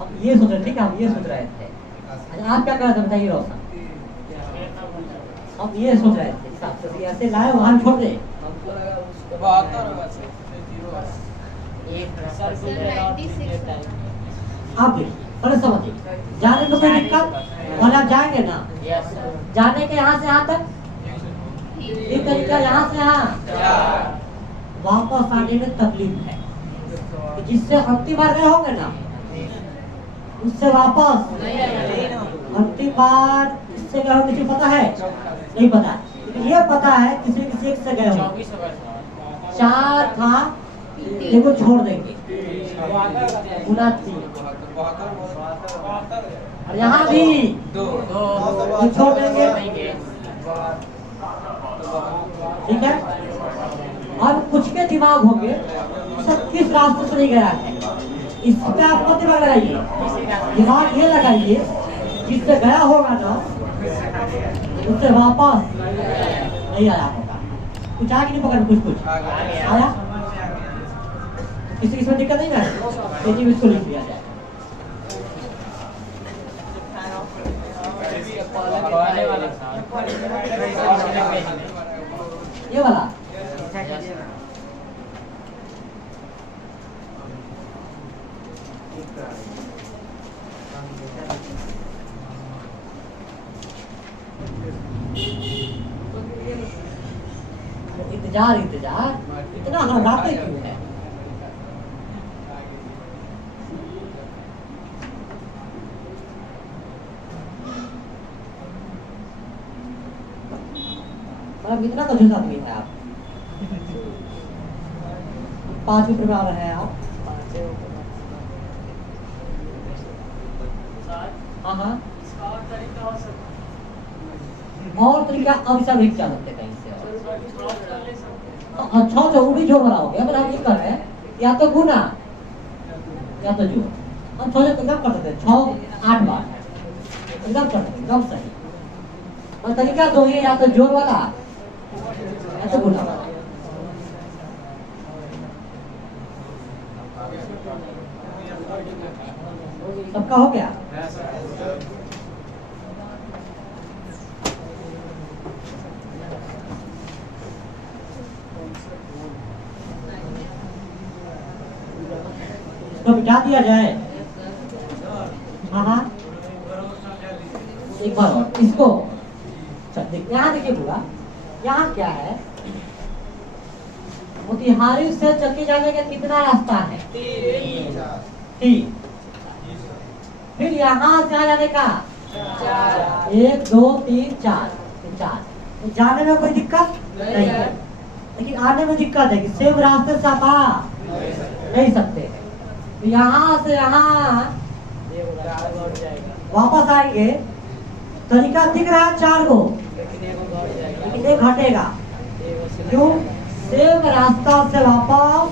हम ये सोच रहे, ठीक है, हम ये सोच रहे थे। अच्छा, आप क्या कर रहे थे बताइए रोशन? हम ये सोच रहे थे साहब, तो ऐसे लाए वहां छोड़ दे। हमको लगा उसको 72 होगा सर। सर आप देखिए, अरे समझिए, जाने में कोई दिक्कत? और आप जाएंगे ना, जाने के यहाँ से यहाँ तक एक तरीका, यहाँ से यहाँ वापस आने में तकलीफ है। कि जिससे अंतिम बार गए होंगे ना, उससे वापस अंतिम बार इससे गए होंगे, किसी को पता है? नहीं पता। लेकिन ये पता है किसी किसी एक से गए होंगे। 4 था, देखो छोड़ देंगे, गुना 3। और यहाँ भी 2 छोड़ देंगे, ठीक है। अब कुछ के दिमाग होंगे सब किस रास्ते से नहीं गया है, इस पे आप मत दिमाग लगाइए। दिमाग ये लगाइए जिससे गया होगा ना, उससे वापस नहीं आया होगा। कुछ आगे नहीं पकड़, कुछ आया। किसी किसी में दिक्कत नहीं है, इसको लिख दिया जाए। पहले वाला था ये वाला इंतजार इतना घबराते क्यों है? इतना कंजूस आदमी है आप। 5 रुपये में आ रहे हैं आप। हाँ हाँ और तरीका अब सब एक चाह सकते कहीं से। अच्छा तो वो भी जोड़ वाला हो गया। अगर हम ये कर रहे हैं या तो गुना या तो जोड़, हम 6 से एकदम कर सकते हैं। 6 8 बार एकदम कर सकते एकदम सही। और तरीका दो है, या तो जोड़ वाला या तो गुना वाला। सबका हो गया? इसको मिटा दिया जाए। हाँ हाँ एक बार और इसको यहाँ देखिए पूरा। यहाँ क्या है? मोतिहारी से चक्की जाने का कितना रास्ता है? 3। फिर यहाँ से जाने का 1 2 3 4 4। जाने में कोई दिक्कत नहीं है, लेकिन आने में दिक्कत है कि सेम रास्ते से आप आ नहीं सकते। तो यहाँ से यहाँ वापस आएंगे। तरीका दिख रहा है 4 गो, लेकिन एक घटेगा। क्यों? सेम रास्ता से वापस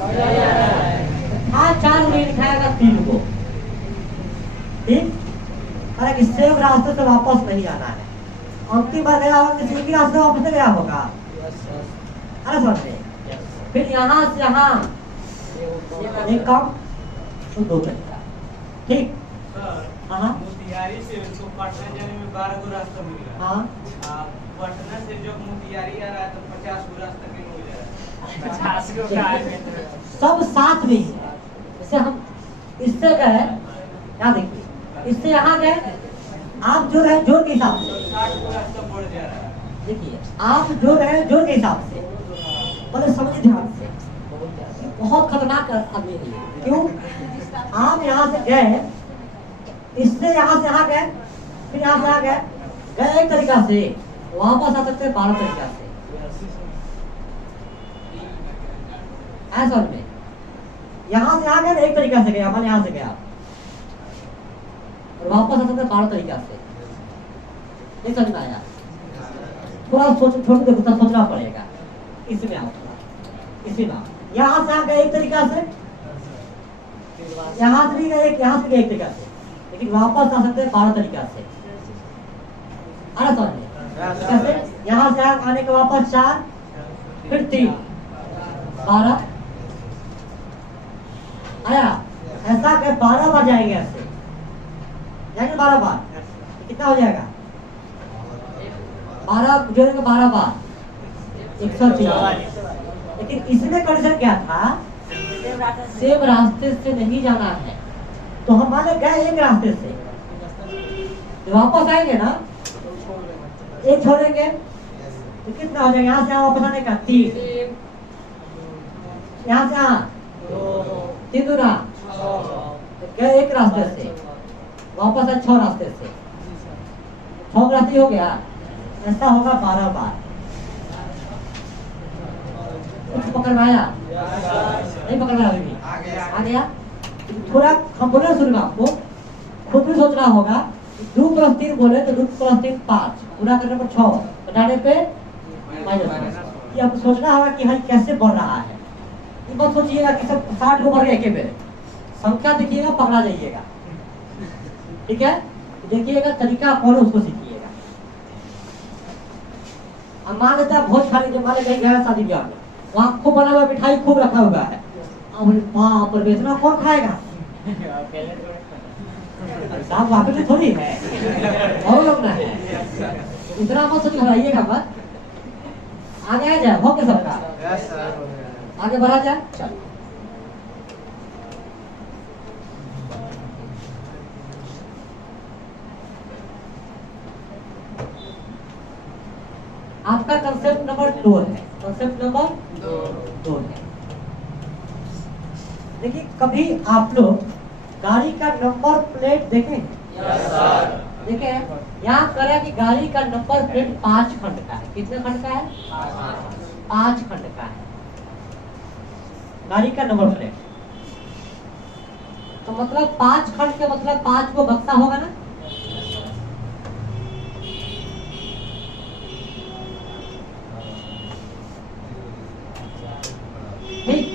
4 गो दिखाएगा 3 गो। ठीक, हालांकि सेम रास्ते से वापस नहीं आना है। अंतिम बार गया होगा किसी भी रास्ते वापस नहीं गया होगा। अरे समझे? फिर यहाँ से यहाँ एक कम तो 2 तरीका। ठीक। हाँ मोतिहारी से उसको पटना जाने में 12 गो रास्ता मिल रहा है। हाँ पटना से जो मोतिहारी आ रहा है तो 50 गो रास्ता के हो जा रहा है। 50 गो का है। सब साथ में ही है। जैसे हम इससे गए, यहाँ देखिए, इससे यहाँ गए, आप जो रहे जोर के हिसाब से 60 गो रास्ता बढ़ जा रहा है। देखिए, आप जो रहे जोर के हिसाब से, मतलब समझिए ध्यान से। बहुत खतरनाक आदमी है। क्यों? आप यहाँ से गए, इससे यहाँ से यहाँ गए, फिर यहाँ से यहाँ गए एक तरीका से, वापस आ सकते हैं 12 तरीका से। ऐसा में यहाँ से यहाँ गए एक तरीका से गए, हमारे यहाँ से गया और वापस आ सकते हैं 12 तरीका से। ये समझ में आया? थोड़ा सोचना पड़ेगा। इसमें आओ, इसमें आओ। यहाँ से गए एक तरीका से, यहाँ से भी गए, यहाँ से गए एक तरीका से, लेकिन वापस आ सकते हैं 12 तरीका से। अरे समझे कैसे? यहाँ से आने के वापस 4, फिर 3 12 आया। ऐसा कि 12 बार जाएंगे, ऐसे जाएंगे 12 बार। कितना हो जाएगा? 12 जोड़ेंगे 12 बार 140। लेकिन इसमें कंडीशन क्या था? सेम रास्ते से नहीं जाना है। तो हम माने गए एक रास्ते से, तो वापस आएंगे ना, एक छोड़ेंगे तो कितना हो जाएगा? यहाँ से यहाँ वापस आने का 3, यहाँ से यहाँ 3 दूना, गए एक रास्ते से, वापस आए 6 रास्ते से। 6 रास्ते हो गया। ऐसा होगा 12 बार। कुछ पकड़ में आया? नहीं पकड़ में अभी भी आ गया। थोड़ा हम बोले शुरू में, आपको खुद भी सोचना होगा। 2 + 3 बोले तो 2 + 3 5, पूरा करने पर 6, घटाने पे -। ये आपको सोचना होगा कि भाई कैसे बढ़ रहा है। ये मत सोचिएगा कि सब 60 को बढ़ गया एक बेर। संख्या देखिएगा, पकड़ा जाइएगा। ठीक है? देखिएगा तरीका कौन है, उसको सीखिएगा। अब मान लेते हैं भोज खाने, जब मान लेते हैं शादी ब्याह में, वहाँ खूब बना हुआ मिठाई खूब रखा हुआ है। अब बेचना कौन खाएगा? साहब वहाँ पे थोड़ी है, और लोग ना है। इतना मत सोच घबराइएगा मत। आगे आ जाए हो के सबका यस सर हो गया। आगे बढ़ा जाए। चलो आपका कंसेप्ट नंबर 2 है। कंसेप्ट नंबर 2 है। देखिए कभी आप लोग गाड़ी का नंबर प्लेट देखे? Yes sir. देखे? यहाँ करें कि गाड़ी का नंबर प्लेट 5 खंड का है। कितने खंड का है? 5 खंड का है गाड़ी का नंबर प्लेट। तो मतलब 5 खंड के मतलब 5 को बक्सा होगा ना। ठीक,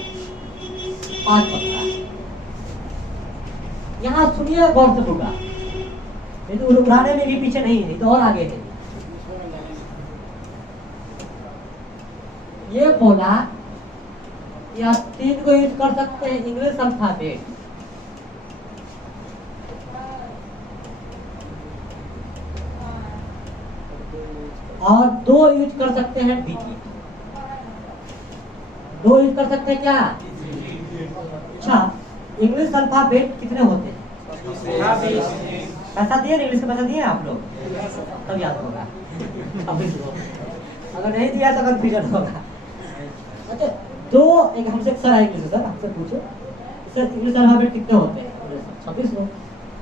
5 बक्सा। यहाँ सुनिए गौर से होगा, नहीं तो उड़ाने में भी पीछे नहीं है, तो और आगे है। ये बोला कि आप 3 को यूज कर सकते हैं इंग्लिश अल्फाबेट। और 2 यूज कर सकते हैं डिजिट। 2 यूज कर सकते हैं क्या? अच्छा, इंग्लिश अल्फाबेट कितने होते हैं? पैसा दिए? इंग्लिश का पैसा दिए आप लोग? तब याद होगा। अगर नहीं दिया तो कंफ्यूजन होगा। अच्छा, 2 एक हमसे सर आए इंग्लिश सर, हमसे पूछो सर इंग्लिश अल्फाबेट कितने होते हैं? 26 हो।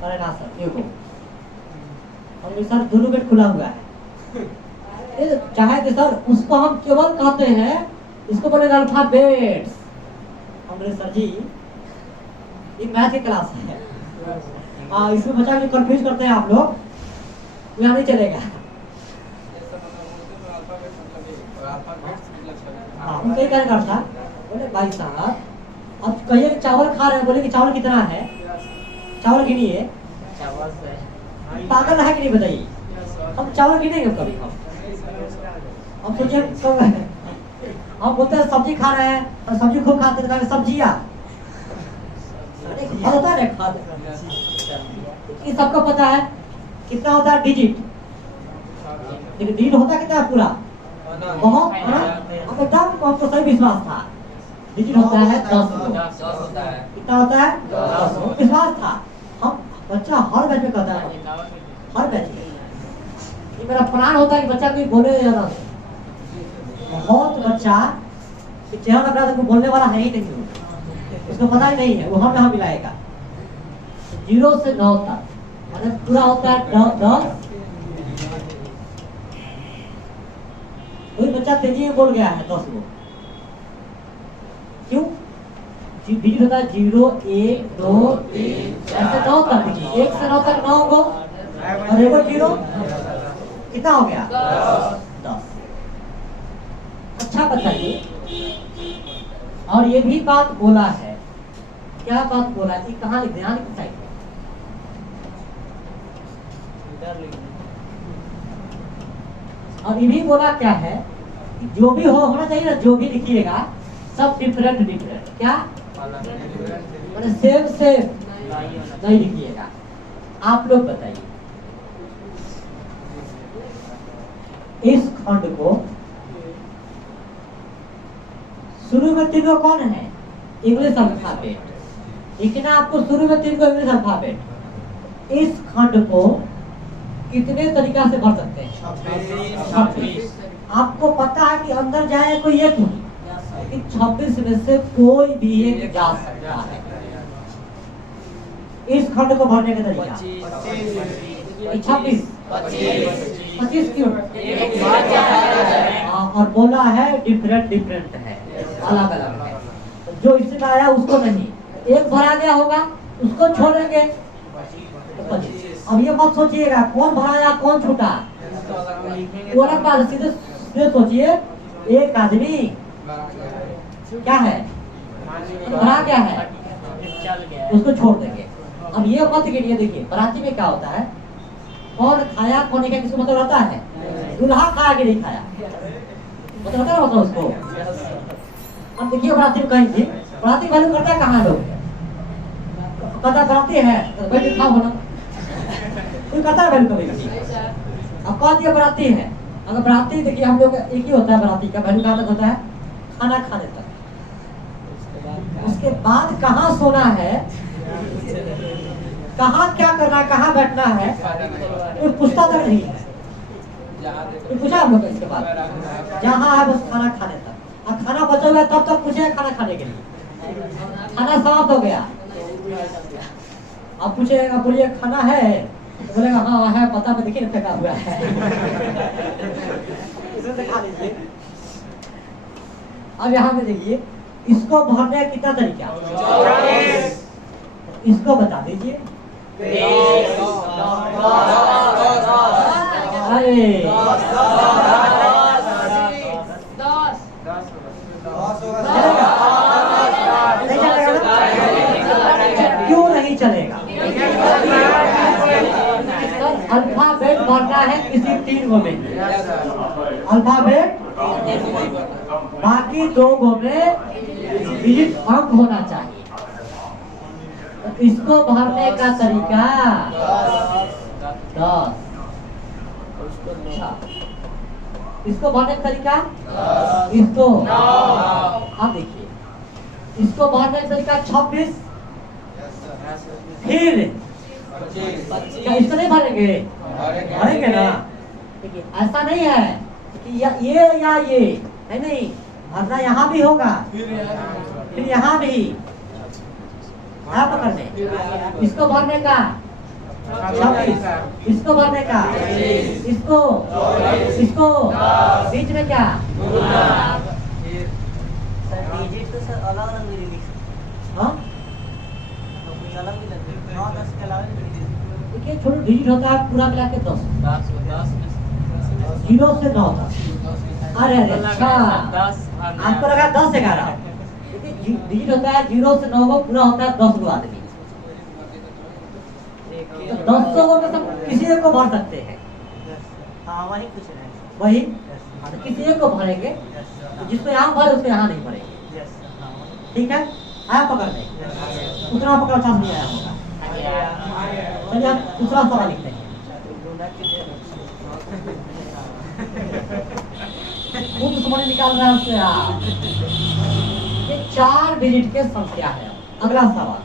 अरे ना सर, एक हो। और सर दोनों गेट खुला हुआ है। चाहे तो सर उसको हम केवल कहते हैं, इसको बोलेगा अल्फाबेट्स। हमने सर जी ये मैथ की क्लास है, इसमें बच्चा जो कंफ्यूज करते हैं आप लोग, यहाँ नहीं चलेगा। हम कई क्या करता, बोले भाई साहब अब कहिए चावल खा रहे हैं, बोले कि चावल कितना है? चावल गिनिए। पागल है कि नहीं बताइए? हम चावल गिनेंगे कभी? हम सोचिए हम बोलते हैं सब्जी खा रहे हैं, और सब्जी खूब खाते हैं, सब्जियाँ होता है ना खाते। ये सबको पता है कितना होता है डिजिट, लेकिन डिजिट होता कितना है पूरा? बहुत। अब एकदम आपको सही विश्वास था डिजिट होता है 10 होता है। कितना होता है? 10 विश्वास था। हम बच्चा हर बैच में कहता है, हर बैच में ये मेरा प्राण होता है कि बच्चा कोई बोले ज्यादा। बहुत बच्चा चेहरा लग रहा था कोई बोलने वाला है ही नहीं, उसको पता ही नहीं है, वो हम यहाँ मिलाएगा। 0 से 9 तक मतलब पूरा होता है 10। कोई बच्चा तेजी में बोल गया है 10 को, क्यों? डिजिट होता है 0, 1, 2, 3 ऐसे 9 तक। 1 से 9 तक 9 को, और 1 0 कितना हो गया? 10। अच्छा बताइए, और ये भी बात बोला है, क्या बात बोला है? कहाँ लिख ध्यान की साइड में? और ये भी बोला क्या है कि जो भी हो होना चाहिए ना, जो भी लिखिएगा सब डिफरेंट डिफरेंट। क्या मैंने सेम सेम नहीं लिखिएगा। आप लोग बताइए इस खंड को शुरू में 3 कौन है? English alphabet. लिखना आपको शुरू में 3 इंग्लिश अल्फाबेट। इस खंड को कितने तरीका से भर सकते हैं? 26। आपको पता है कि अंदर जाए कोई एक नहीं, लेकिन 26 में से कोई भी एक जा सकता है। इस खंड को भरने का तरीका 26 25 क्यों? और बोला है डिफरेंट डिफरेंट है, अलग अलग है। जो इसमें आया उसको नहीं, एक भरा गया होगा उसको छोड़ेंगे तो 25। अब ये मत सोचिएगा कौन भराया कौन छूटा, वो अलग बात। सीधे सोचिए एक आदमी क्या है भरा क्या है, उसको छोड़ देंगे। अब ये मत गिनिए। देखिए बराती में क्या होता है, कौन खाया कौन नहीं खाया किसको मतलब रहता है? दूल्हा खाया कि नहीं खाया मतलब होता है, मतलब उसको। अब देखिए बराती में कहीं थी, बराती वैल्यू करता है कहाँ लोग? कहता बराती है तो वैल्यू खाओ ना, कोई करता है वैल्यू कभी? अब कौन दिया बराती है? अगर बराती देखिए हम लोग एक ही होता है बराती का वैल्यू कहाँ तक होता है? खाना खाने तक। उसके बाद कहाँ सोना है, कहाँ क्या करना है, कहाँ बैठना है, कोई पूछता तक नहीं है। कोई पूछा हम लोग इसके बाद? जहाँ है बस खाना खाने तक। अब खाना बचा हुआ है तब तक पूछे खाना खाने के लिए। खाना समाप्त हो गया, अब पूछेगा बोलिए खाना है, तो बोलेगा हाँ है, पता में देखिए फेंका हुआ है। इसे दिखा लीजिए। अब यहाँ पे देखिए इसको भरने का कितना तरीका, इसको बता दीजिए। अरे 10 चलेगा? नहीं चलेगा ना? क्यों नहीं चलेगा? अल्फाबेट भरना है किसी 3 गो में, अल्फाबेट बाकी 2 गो में डिजिट अंक होना चाहिए। तो इसको भरने का तरीका 10। इसको भरने का तरीका इसको, अब देखिए इसको भरने का तरीका 26। फिर क्या इसको नहीं भरेंगे? भरेंगे ना। देखिए ऐसा नहीं है कि ये या ये नहीं, भरना यहाँ भी होगा फिर यहाँ भी। आप पकड़ने इसको भरने का 26, इसको भरने का इसको बीच में क्या? डिजिट तो सर अलग अलग भी लिख सकते हाँ हैं, तो कोई अलग भी लगते हैं 9 10 के अलावा भी डिजिट। देखिए छोटे डिजिट होता है पूरा मिला के 10, 0 से 9 तक। अरे अच्छा आपको लगा 10 11। देखिए डिजिट होता है 0 से 9 को, पूरा होता है 10 गो आदमी। तो 10 गो में सब किसी एक को भर सकते हैं। हाँ वही कुछ नहीं। वही हाँ, तो किसी एक को भरेंगे, तो जिसको यहाँ भरे उसको यहाँ नहीं भरेंगे। यस हाँ ठीक है, आया पकड़ ले, उतना पकड़ अच्छा नहीं आया होगा। चलिए आप दूसरा सवाल लिखते हैं। खुद समझ निकाल रहे हैं उससे आप। ये 4 डिजिट के संख्या है। अगला सवाल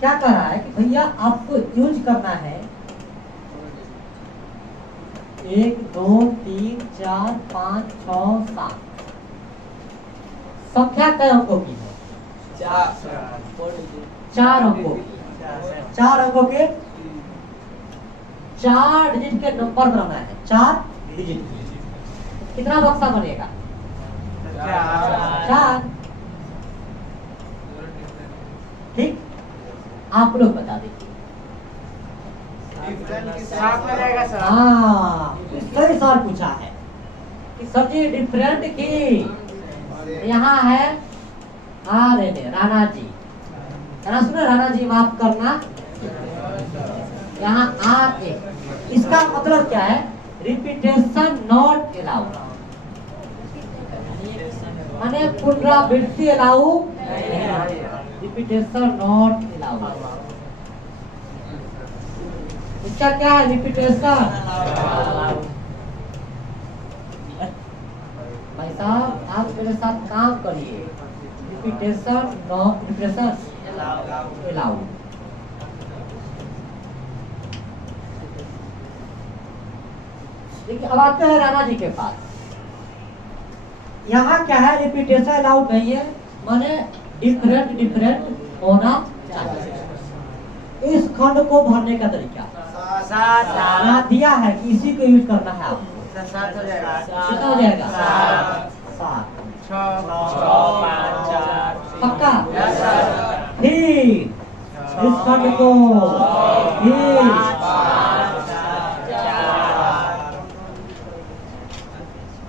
क्या कह रहा है कि भैया आपको यूज करना है 1 2 3 4 5 6 7 संख्या कई अंकों की है? 4 अंकों की। 4 अंकों के 4 डिजिट के नंबर बनाना है। 4 डिजिट की कितना बक्सा बनेगा? 4। ठीक, आप लोग बता दीजिए। हाँ सही सवाल पूछा है कि सर जी डिफरेंट की यहाँ है राणा जी, सुनो राणा जी माफ करना, यहाँ आके इसका मतलब क्या है? रिपीटेशन नॉट अलाउड, माने पुनरावृत्ति अलाउ, रिपीटेशन नॉट अलाउड। इसका क्या है? रिपीटेशन। भाई साहब आप मेरे साथ काम करिए, रिपीटेशन नॉट, रिपीटेशन अलाउड। देखिए अब आते हैं राणा जी के पास। यहाँ क्या है? रिपीटेशन अलाउड नहीं है, माने डिफरेंट होना चाहिए। इस खंड को भरने का तरीका यहाँ दिया है कि इसी को यूज करना है आपको। 7 हो जाएगा। कितना हो जाएगा? 7 पक्का। फिर इस खंड को फिर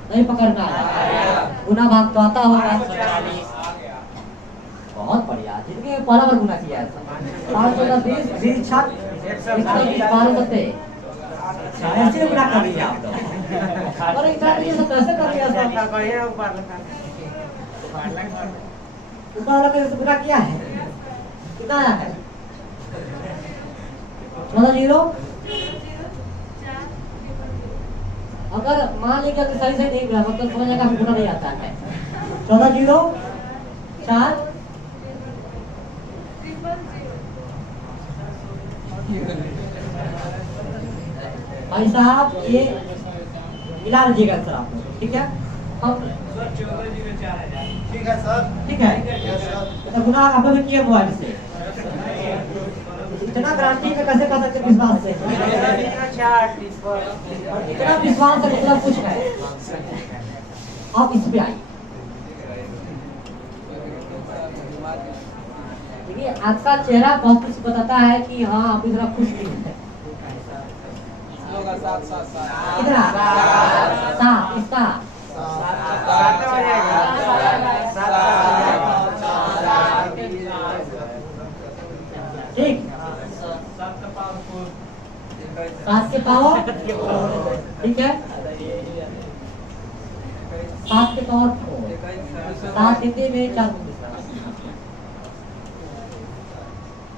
नहीं पकड़ना है, गुना भाग तो आता होगा। बहुत बढ़िया, जिनके पहला बार गुना किया है 5 14 20 20 6 120 12 सत्ते। अच्छा ऐसे गुना कर लिया आप लोग। और इतना ये सब कैसे कर लिया सर? ऊपर वाला कैसे गुना किया है? कितना आया है? 14 0 अगर मान लीजिए कि सही से नहीं मिला मतलब समझ जाएगा गुना नहीं आता है। 14 0 4 भाई साहब ये मिला लीजिएगा सर आप लोग, ठीक है। हम सर 1404 ठीक है सर। ठीक है यस सर। तो गुना आप लोग किए मोबाइल से इतना गारंटी पे कैसे कर सकते विश्वास से? और इतना विश्वास है मतलब कुछ है। आप इस पे आइए, देखिए आपका चेहरा बहुत कुछ बताता है कि हाँ आप इतना खुश नहीं है। कितना? 7 इसका ठीक 7 के पावर ठीक है 7 के पावर 4 7 हिंदी में 4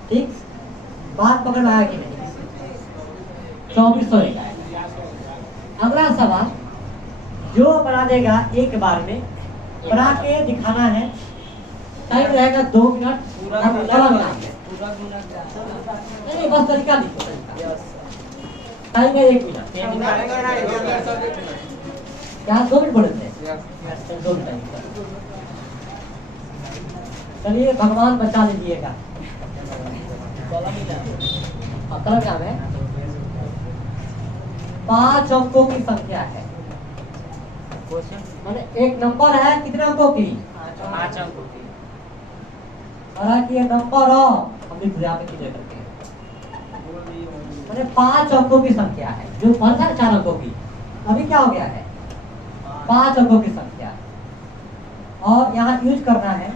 ठीक बात पकड़ आया कि नहीं? 2400 का है। अगला सवाल जो बना देगा एक बार में बना के दिखाना है। टाइम रहेगा 2 मिनट पूरा गुना नहीं बस तरीका लिखो। टाइम है 1 मिनट क्या 2 मिनट बोले थे 2 मिनट। चलिए भगवान बचा लीजिएगा। कलर क्या है? 5 अंकों की संख्या है माने एक नंबर है कितने अंकों की? 5 अंकों की। हालांकि ये नंबर हो हम लिख यहाँ पे क्लियर करते हैं माने 5 अंकों की संख्या है जो पहले था 4 अंकों की अभी क्या हो गया है 5 अंकों की संख्या। और यहाँ यूज करना है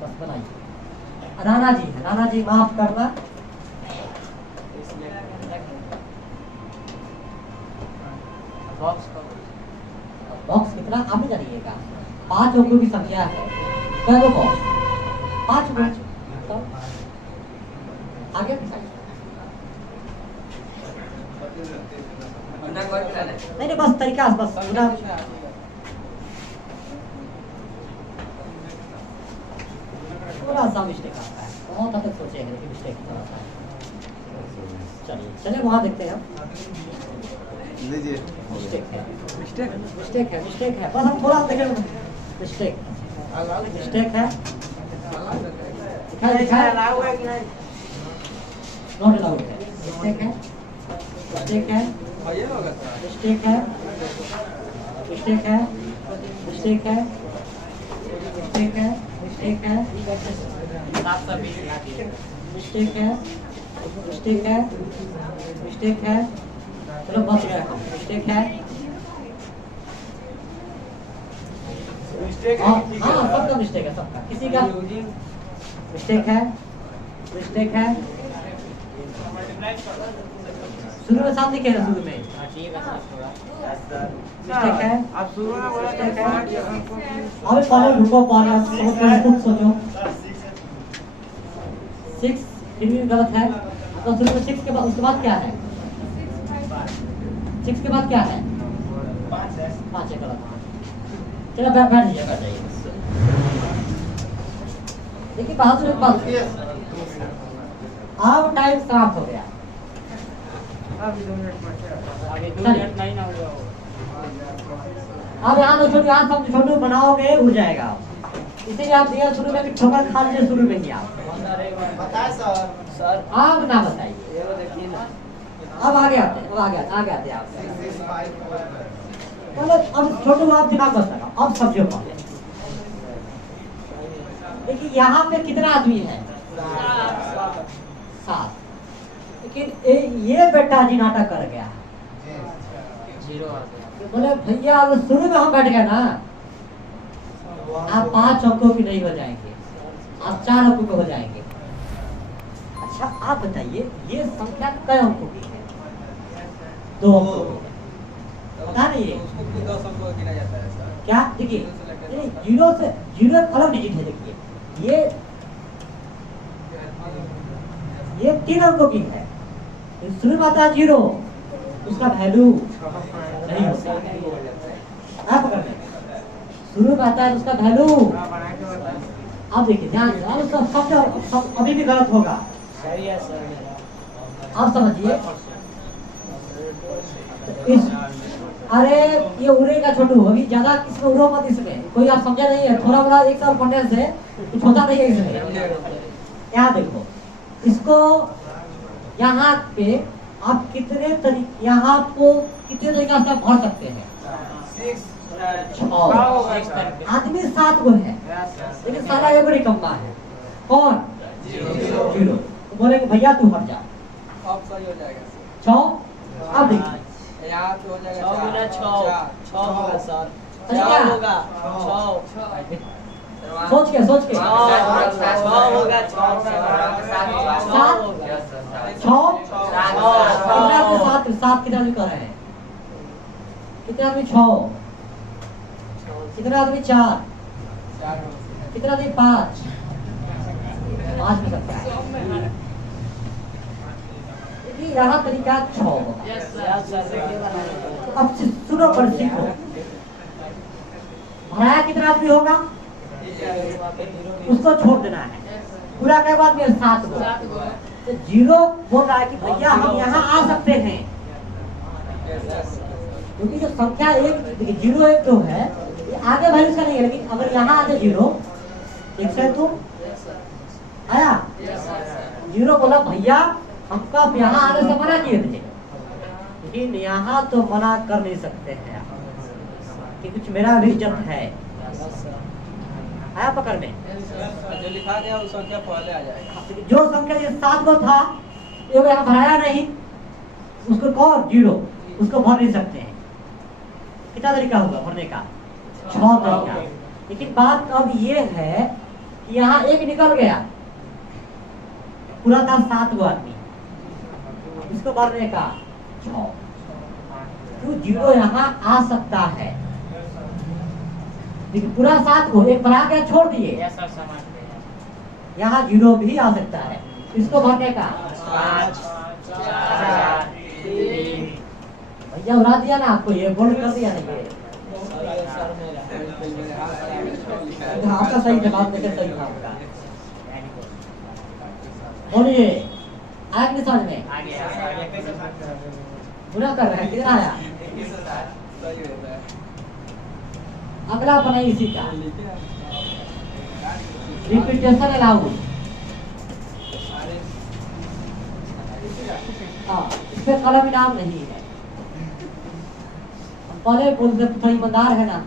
बस बनाइए। राणा जी माफ करना। बॉक्स कितना आप ही जानिएगा। 5 अंकों की संख्या है। क्या वो बॉक्स 5 बॉक्स तो आगे नहीं बस तरीका बस पूरा थोड़ा सा मिस्टेक आता है। बहुत हद तक सोचेंगे कि मिस्टेक थोड़ा सा। चलिए वहाँ देखते हैं हम। लीजिए। मिस्टेक है बस हम थोड़ा देखें। मिस्टेक है दिखाए नोट अलाउड है। मिस्टेक है मिस्टेक है मिस्टेक है मिस्टेक है मिस्टेक है मिस्टेक है मिस्टेक है मिस्टेक है मिस्टेक है मिस्टेक है। चलो बच गए हम। मिस्टेक है हाँ सबका मिस्टेक है सबका किसी का मिस्टेक है मिस्टेक है। शुरू में साथ लिखे ना शुरू में मिस्टेक है। आप शुरू में बोला था अबे पहले रुको पहले खुद सोचो। 6 फिर भी गलत है तो शुरू में 6 के बाद उसके बाद क्या है 6 के बाद क्या है 5 है गलत। चलो बैठ जाइए देखिए बहादुर एक बात अब टाइम समाप्त हो गया। अभी 2 मिनट नहीं ना हुआ। अब यहाँ तो छोटू यहाँ सब छोटू बनाओगे उड़ जाएगा। इसीलिए आप दिया शुरू में भी ठोकर खा लीजिए शुरू में ही आप बताए सर। सर आप ना बताइए। ये वो देखिए ना अब आगे आते हैं आगे आते हैं आप 665 मतलब अब छोटू आप दिमाग बस लगा अब समझो पहले। देखिए यहाँ पे कितना आदमी है 7 लेकिन ये बेटा जी नाटक कर गया 0 आ गया। बोले भैया अब शुरू में हम बैठ गए ना आप 5 अंकों की नहीं हो जाएंगे आप 4 अंकों के हो जाएंगे। अच्छा आप बताइए ये संख्या कई अंकों की है 2 अंकों की पता नहीं है उसको भी 10 अंकों गिना जाता है सर। क्या देखिए 0 से 0 एक अलग डिजिट है। देखिए ये ये 3 अंकों की है, शुरू में आता है 0, उसका वैल्यू नहीं होता। आप पकड़ लें, शुरू में आता है उसका वैल्यू। अब देखिए ध्यान से, अब उसका शब्द अभी भी गलत होगा। सही है सर मेरा। आप समझिए, इस अरे ये उड़ेगा छोटू, अभी ज्यादा इसमें उड़ो मत, इसमें कोई आप समझा नहीं है, थोड़ा बड़ा एक साल पढ़ने से कुछ होता नहीं है इसमें। यहाँ देखो, इसको यहाँ पे आप कितने तरीके, यहाँ को कितने तरीका से आप भर सकते हैं? 6 आदमी 7 गो है, लेकिन सारा एगो निकम्मा है। कौन? 0। तो बोलेंगे भैया तू हट जा। अब सही हो जाएगा 6। अब देखिए यहाँ पे हो जाएगा 6 गुना 6 होगा सर। अच्छा। 6 होगा 6। सोच के 6 होगा 6 होगा 7 कितना आदमी कर रहे हैं? कितना आदमी? 6। कितना आदमी? 4। कितना आदमी? 5 में सकता है। यहाँ तरीका 6 होगा। अब सुनो पर सीखो, भराया कितना आदमी होगा उसको छोड़ देना है। पूरा के बाद में 7 गो, तो 0 बोल रहा है कि भैया हम यहाँ आ सकते हैं, क्योंकि जो संख्या 1 0 1 2 है ये आगे वैल्यू का नहीं है, लेकिन अगर यहाँ आ जाए 0, देख सकते तुम आया 0 बोला भैया हमको आप यहाँ आने से मना किए थे, लेकिन यहाँ तो मना कर नहीं सकते हैं कि कुछ मेरा भी इज्जत है। आया पकड़ में? जो लिखा गया उस संख्या पहले आ जाएगा। जो संख्या ये 7 गो था, ये यहाँ भराया नहीं, उसको कौन 0, उसको भर नहीं सकते हैं। कितना तरीका होगा भरने का? 6 तरीका। लेकिन बात अब ये है कि यहाँ 1 निकल गया, पूरा था 7 गो आदमी, इसको भरने का 6। तो 0 यहाँ आ सकता है, लेकिन पूरा 7 को एक भरा के छोड़ दिए, यहाँ 0 भी आ सकता है, इसको भरने का 5 4 3। भैया उड़ा दिया ना आपको, ये बोल कर दिया नहीं ये। सर मेरा आपका सही जवाब देकर सही था आपका। बोलिए आया कि नहीं समझ में? पूरा कर रहे हैं, कितना आया? अगला बनाइए इसी का, रिपीटेशन अलाउड। हाँ, इसमें कलम इनाम नहीं है। पहले बोलते थोड़ा ईमानदार है ना,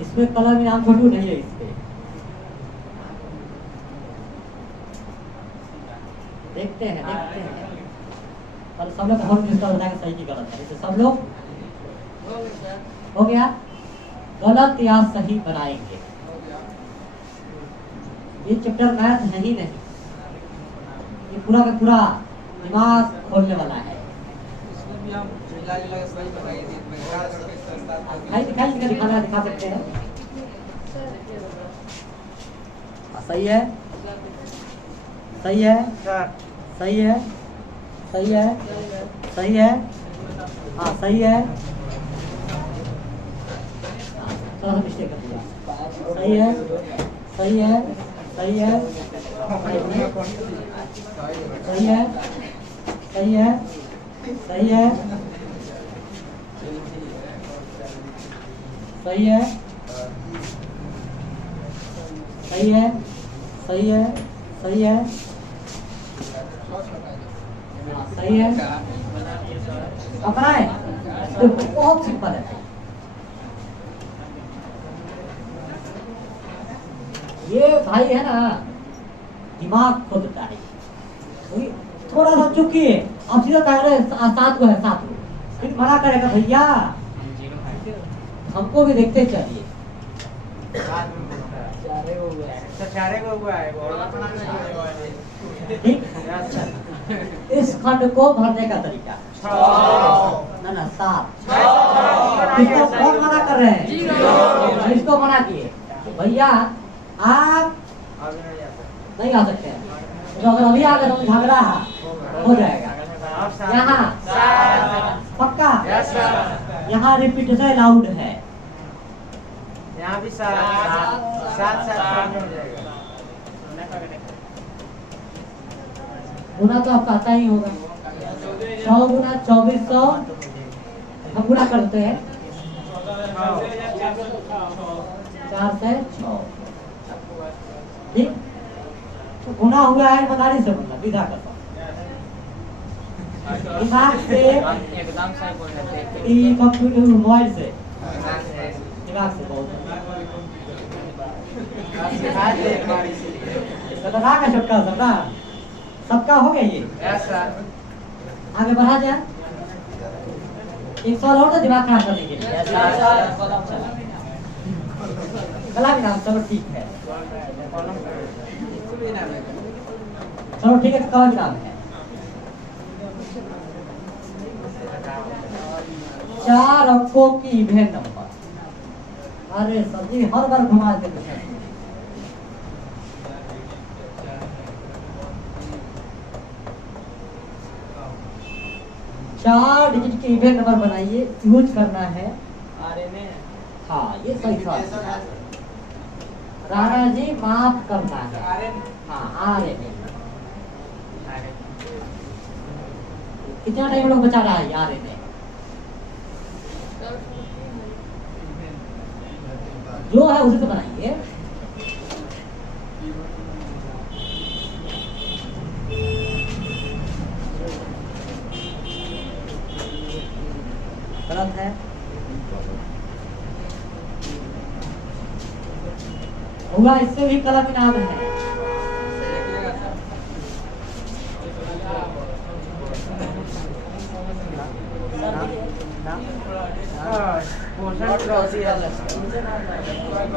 इसमें कलम इनाम छोटू नहीं है। इसके देखते हैं पर सब लोग हर चीज का बताएंगे सही की गलत है। जैसे सब लोग हो गया, गलत या सही बनाएंगे। ये चैप्टर मैथ है ही नहीं, ये पूरा का पूरा दिमाग खोलने वाला है। इसमें भी हम मिला जुला के सही बनाएंगे, दिखा सकते हैं। सही है, सही है, सही है, सही है, सही है, हाँ सही है, थोड़ा सा मिस्टेक कर दिया। सही है, सही है, सही है, सही है, सही है, सही है, सही है, सही है, सही है, सही है, सही है। अपना है तो बहुत सिंपल है। ये भाई है ना, दिमाग खोलता है। थोड़ा सा चुकी है, अब सीधा कह रहे 7 को है, 7 को फिर मना करेगा भैया हमको भी देखते चलिए। ठीक, इस खंड को भरने का तरीका ना 7। इसको कौन मना कर रहे हैं? इसको मना किए भैया आप नहीं आ सकते हैं। तो अगर अभी आ गए तो झगड़ा हो जाएगा। यहाँ पक्का, यहाँ रिपीटेशन अलाउड है। यहाँ भी सात सात गुना तो आपका आता ही होगा। 100 गुना 2400 हम गुना करते हैं 4 से 6। ठीक, तो गुना हुआ है ईमानदारी से, मतलब विधा करता दिमाग से, एकदम सही बोल रहे थे। ये कंप्यूटर मोबाइल से, दिमाग से बहुत खतरनाक है छोटका सा ना। सबका हो गया ये, आगे बढ़ा जाए। एक सवाल और तो दिमाग खराब करने के लिए। कला विराम, चलो ठीक है, चलो ठीक है, कला विराम है। 4 अंकों की इवेंट नंबर। अरे सर जी हर बार घुमा के पूछा। 4 डिजिट के इवेंट नंबर बनाइए, यूज करना है। हाँ ये सही था राणा जी, माफ करना है। हाँ RNA। कितना टाइम लोग बचा रहा है RNA? जो है उसे तो बनाइए। गलत है, हुआ इससे भी कलम इनाम है।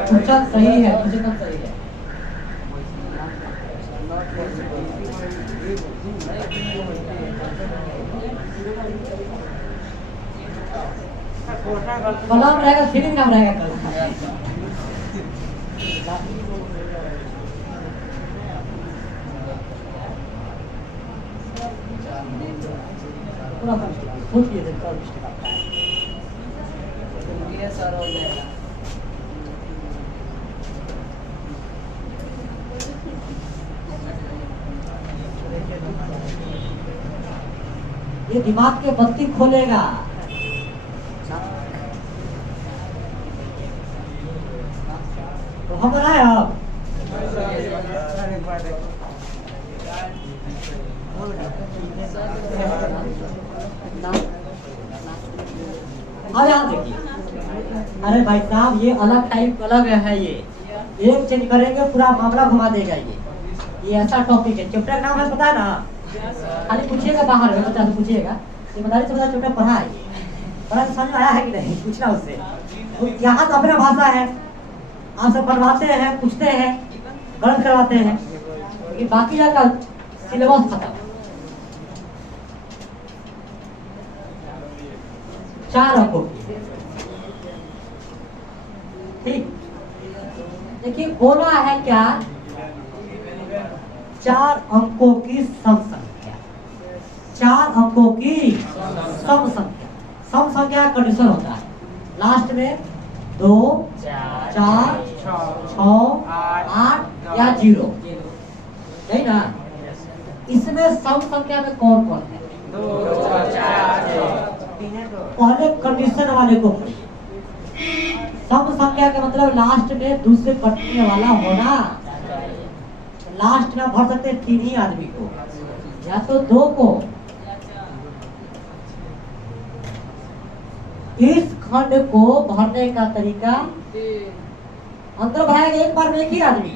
क्वेश्चन सही है, क्वेश्चन सही है। कलम रहेगा, फिर नाम रहेगा कलम। पूरा सोचिए सर हो जाएगा। ये दिमाग के बत्ती खोलेगा। तो हम बनाए अब यहाँ देखिए। अरे भाई साहब ये अलग टाइप अलग है, ये एक चेंज करेंगे पूरा मामला घुमा देगा। ये ऐसा टॉपिक है, चैप्टर नाम है पता है ना, खाली पूछिएगा बाहर में, बच्चा से पूछिएगा ईमानदारी से बता चैप्टर पढ़ा है, पढ़ा समझ में आया है कि नहीं, पूछना उससे। तो यहाँ तो अपना भाषा है, आप सब बनवाते हैं, पूछते हैं, गलत करवाते हैं, लेकिन बाकी जगह सिलेबस खत्म। 4 अंकों की, ठीक। देखिए बोला है क्या, 4 अंकों की सम संख्या, 4 अंकों की सम संख्या। सम संख्या का कंडीशन होता है लास्ट में 2, 4, 6, 8 या 0, नहीं ना। इसमें सम संख्या में कौन कौन है? 2, 4, 6। पहले कंडीशन वाले को पढ़िए। सम संख्या का मतलब लास्ट में दूसरे कटने वाला होना। लास्ट में भर सकते 3 ही आदमी को या तो 2 को। इस खंड को भरने का तरीका, अंदर भराएगा एक बार में एक ही आदमी,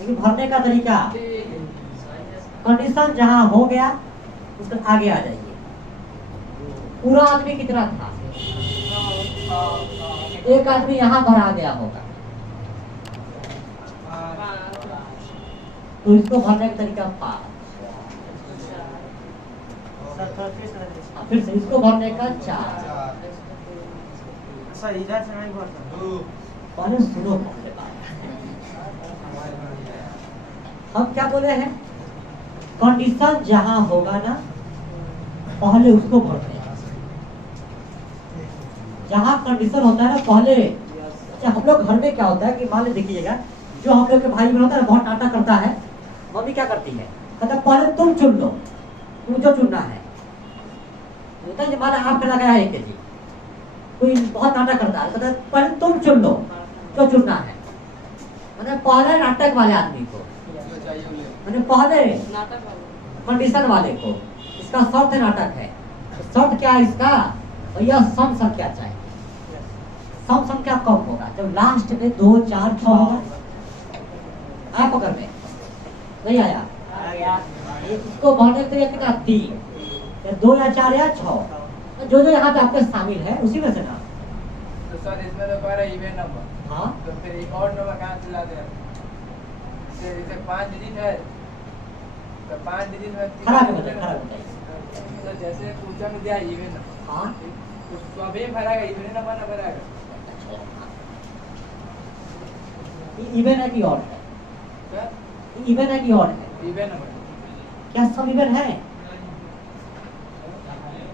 लेकिन भरने का तरीका कंडीशन जहां हो गया उसके आगे आ जाइए। पूरा आदमी कितना था? एक आदमी यहाँ भरा गया होगा, तो इसको भरने का तरीका 5। फिर से इसको भरने का 4। इधर से नहीं भरता। पहले सुनो, हम क्या बोले हैं, कंडीशन जहां होगा ना पहले उसको भरते हैं। जहां कंडीशन होता है ना पहले, अच्छा हम लोग घर में क्या होता है कि मान लीजिए देखिएगा, जो हम लोग के भाई बहन होता है ना बहुत टाटा करता है, मम्मी क्या करती है, कहता पहले तुम चुन लो, तुम जो चुनना है। होता है मान आपका लगाया है 1 kg, कोई बहुत नाटक करता है, कहता पहले तुम चुन लो जो चुनना है। मैंने पहले नाटक वाले आदमी को, मैंने पहले कंडीशन वाले को, इसका शर्त है नाटक है। तो शर्त क्या है इसका, भैया सम संख्या चाहिए। सम संख्या कब होगा, जब लास्ट में 2 4 6 होगा। आया पकड़ में नहीं आया, इसको भरने के लिए कितना 3 2 या 4 या 6, जो जो यहाँ पे आपके शामिल है उसी में से ना। तो सर इसमें तो कह रहा है इवन नंबर, हाँ तो फिर एक और नंबर कहाँ से लाते हैं? जैसे 5 डिजिट है तो 5 डिजिट में खराब बताइए। तो जैसे पूछा में दिया इवन, हाँ तो अभी भराएगा इवन नंबर ना भराएगा? इवन है कि और है, सर इवन है कि और है, इवन नंबर क्या सब इवन है?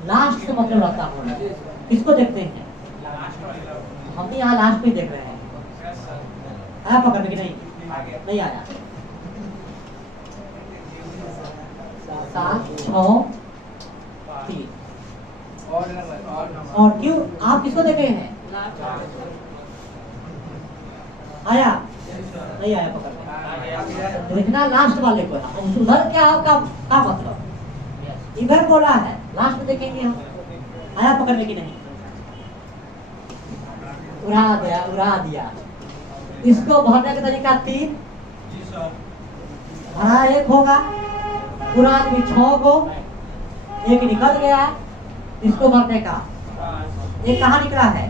लास्ट से मतलब रहता होना, किसको देखते हैं, हम भी यहाँ लास्ट में देख रहे हैं। आया पकड़ में कि नहीं, नहीं आया। 7 6 3 और नंबर और क्यों आप किसको देखे हैं, आया नहीं आया पकड़ में, देखना लास्ट वाले को है। उधर क्या होगा का मतलब, इधर बोला है लास्ट में देखेंगे हम। आया पकड़ में कि नहीं, उड़ा दिया। इसको भरने का तरीका 3 भरा 1 होगा, पूरा आदमी 6 को 1 निकल गया। इसको भरने का ये कहाँ निकला है,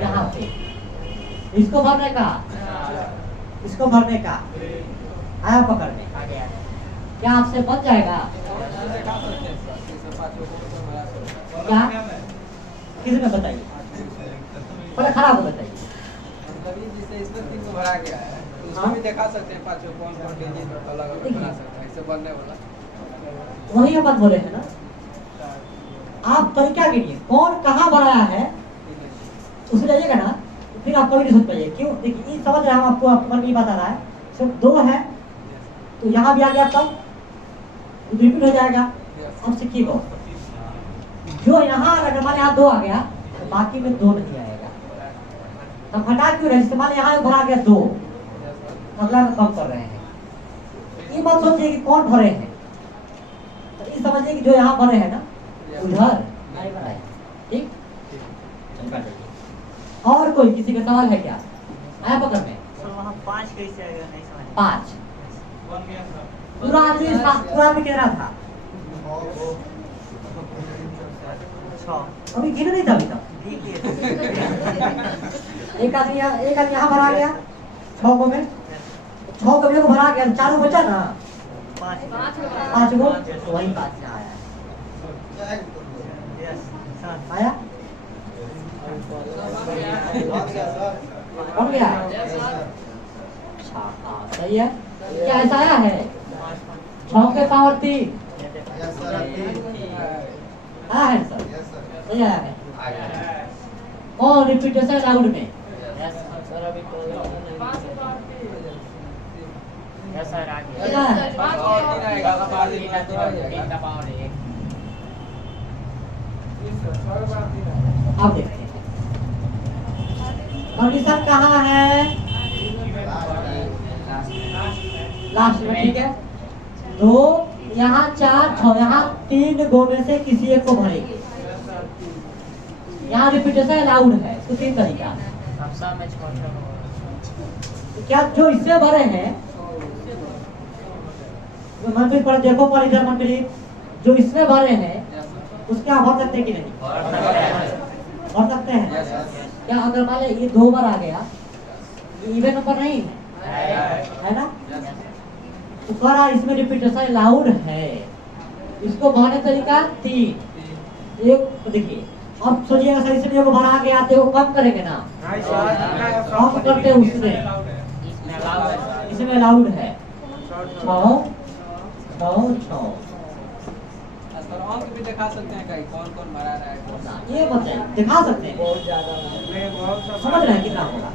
यहाँ पे। इसको भरने का, इसको भरने का आया पकड़ में, क्या आपसे बच जाएगा क्या, किसी में बताइए, पहले खराब बताइए। जैसे इसमें 3 को भरा गया है, उसमें भी दिखा सकते हैं 5 कौन डिजिट अलग अलग बना सकते हैं, इससे बनने वाला वही हम बात बोले हैं ना, आप तरीका गिनिए कौन कहाँ बनाया है, उसे जाइएगा ना, तो फिर आप कभी नहीं सोच पाइए। क्यों, देखिए ये समझ रहे हैं हम, आपको आपको मन में बता रहा है, सिर्फ 2 है तो यहाँ भी आ गया, तब रिपीट हो जाएगा। अब सीखिए बहुत, जो यहाँ अगर हमारे यहाँ 2 आ गया तो बाकी में 2 नहीं आएगा, तो घटा क्यों रहे, मान यहाँ भरा गया 2, अगला में कम कर रहे हैं। ये मत सोचिए कि कौन भरे हैं, तो ये समझिए कि जो यहाँ भरे हैं ना उधर नहीं भरा है, ठीक। और कोई किसी का सवाल है क्या, आया पकड़ में। सर वहाँ 5 कैसे आएगा, नहीं समझ। 5 पूरा आदमी कह रहा था, 6 अभी गिना नहीं था अभी तक। एक आदमी यहाँ भरा गया 6 को में, 6 को को भरा गया, 4 को बचा ना 5 को, तो वही 5 से आया, आया बन गया। अच्छा हाँ सही है, क्या ऐसा आया है 6 के पावर 3 आया है सर, नहीं आया है। और रिपीटेशन लाउड में अब देखते हैं कंडीशन कहाँ है, लास्ट में, ठीक है। 2 यहाँ 4 6, यहाँ 3 गो में से किसी एक को भरेगी। यहाँ रिपीटेशन अलाउड है, तो 3 तरीका। क्या जो इससे भरे हैं, मंत्री पर देखो पर इधर मंत्री, जो इसमें भरे हैं उसके आप भर सकते हैं कि नहीं, भर सकते हैं। क्या अगर मान लीजिए ये 2 बार आ गया, ये इवन नंबर नहीं है ना, तो कह रहा इसमें रिपीटेशन अलाउड है। इसको भरने तरीका 3। एक देखिए, अब सोचिएगा सर इसमें को भरा के आते हो कम करेंगे ना, कम करते उसमें, इसमें अलाउड है। सर अंक भी दिखा सकते हैं कहीं कौन कौन भरा रहा है कौन सा? ये बताइए, दिखा सकते हैं? बहुत ज्यादा समझ रहे हैं कितना होगा?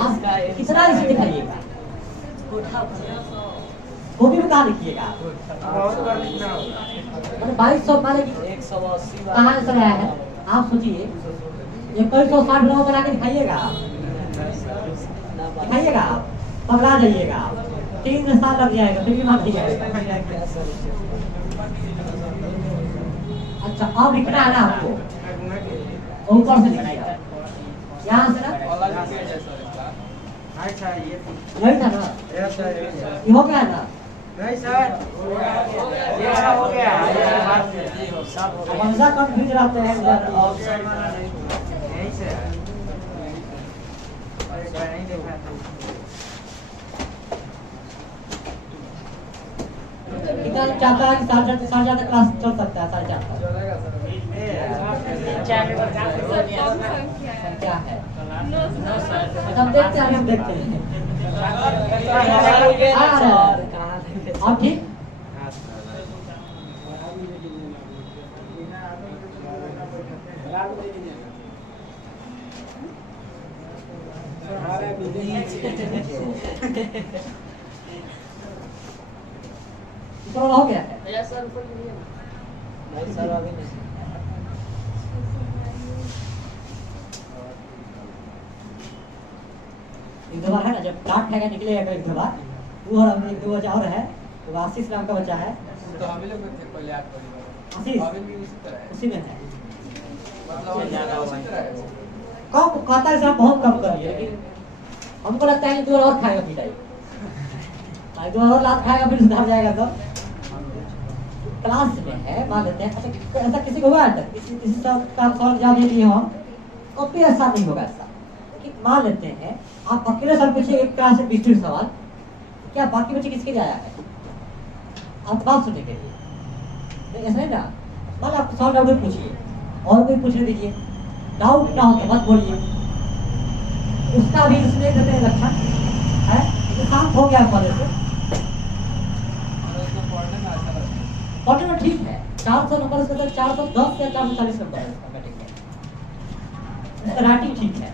आप कितना इसे दिखाइएगा? वो भी कहाँ लिखिएगा? मैंने 2200 माने कि 180 कहाँ से आया है? आप सोचिए, ये 160 लोगों बना के दिखाइएगा आप? दिखाइएगा आप? पगला जाइएगा आप। 3 साल लग जाएगा, फिर भी मान नहीं जाएगा। अच्छा, अब लिखना है ना आपको? ऊपर से लिखिएगा, यहाँ से ना? अलग पेज है सर इसका। यही था ना? ये हो गया ना? नहीं सर, ये वाला हो गया, ये बात से। हमेशा कंफ्यूज रहते हैं ऑप्शन वाला नहीं, यहीं से है। एक बार नहीं देखा था। कितना चाहता है कि 4:30 तक क्लास चल सकता है? 4:30 तक चलेगा सर। क्या है? हम देखते हैं, हम देखते हैं। आप ठीक? तो हो गया है। भैया सर ऊपर लीजिए ना। नहीं सर अभी नहीं। एक दो बार है ना, जब प्लाट है निकलेगा एक दो बार, वो और एक दो बच्चा और है, तो आशीष नाम का बच्चा है, तो हम ही लोग थे पहले 8 बजे। आशीष अभी भी उसी तरह है। उसी में है। मतलब उसी तरह है। कम कहता है सर, बहुत कम करिए, लेकिन हमको लगता है कि 2 और खाएगा पिटाई, 2 और लात खाएगा फिर सुधर जाएगा। तो क्लास में है, मान लेते हैं। अच्छा, ऐसा किसी को हुआ है तक? किसी का सवाल जवाब दे दिए हम, कभी ऐसा नहीं होगा ऐसा। कि मान लेते हैं आप अकेले सर पूछिए एक क्लास से 20 सवाल, क्या बाकी बच्चे किसके लिए आया है? आप बात सुनने के लिए, ऐसा नहीं ना। मान आप सवाल डाउट पूछिए और कोई पूछने दीजिए, डाउट ना हो तो मत बोलिए, उसका भी इसमें देते हैं लक्षण है, तो शांत हो गया कॉलेज से। और उसको पढ़ने में अच्छा लगता है। पढ़ने में ठीक है, 400 नंबर इसका 410 या 440 नंबर है इसका मैट्रिक में, इसका राइटिंग ठीक है।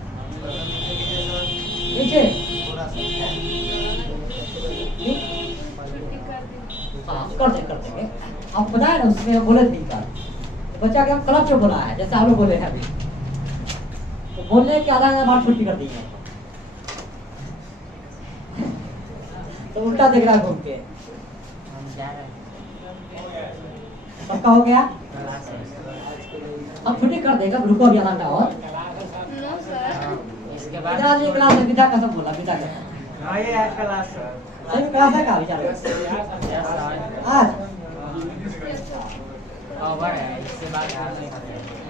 नीचे हाँ कर देंगे। आप बताए ना, उसमें हम बोले थे का बच्चा के हम क्लब जो बोला है, जैसे आप लोग बोले हैं अभी, तो बोलने के आधा बार छुट्टी कर दी है, तो उल्टा देख रहा है घूम के। सबका हो गया? अब छुट्टी कर देगा, रुको अभी आधा घंटा और। इसके विदा जी क्लास में विदा कसम बोला, विदा कसम। हाँ ये है क्लास सर। सही क्लास है का विचार? आज ओवर है, इससे बात नहीं करते।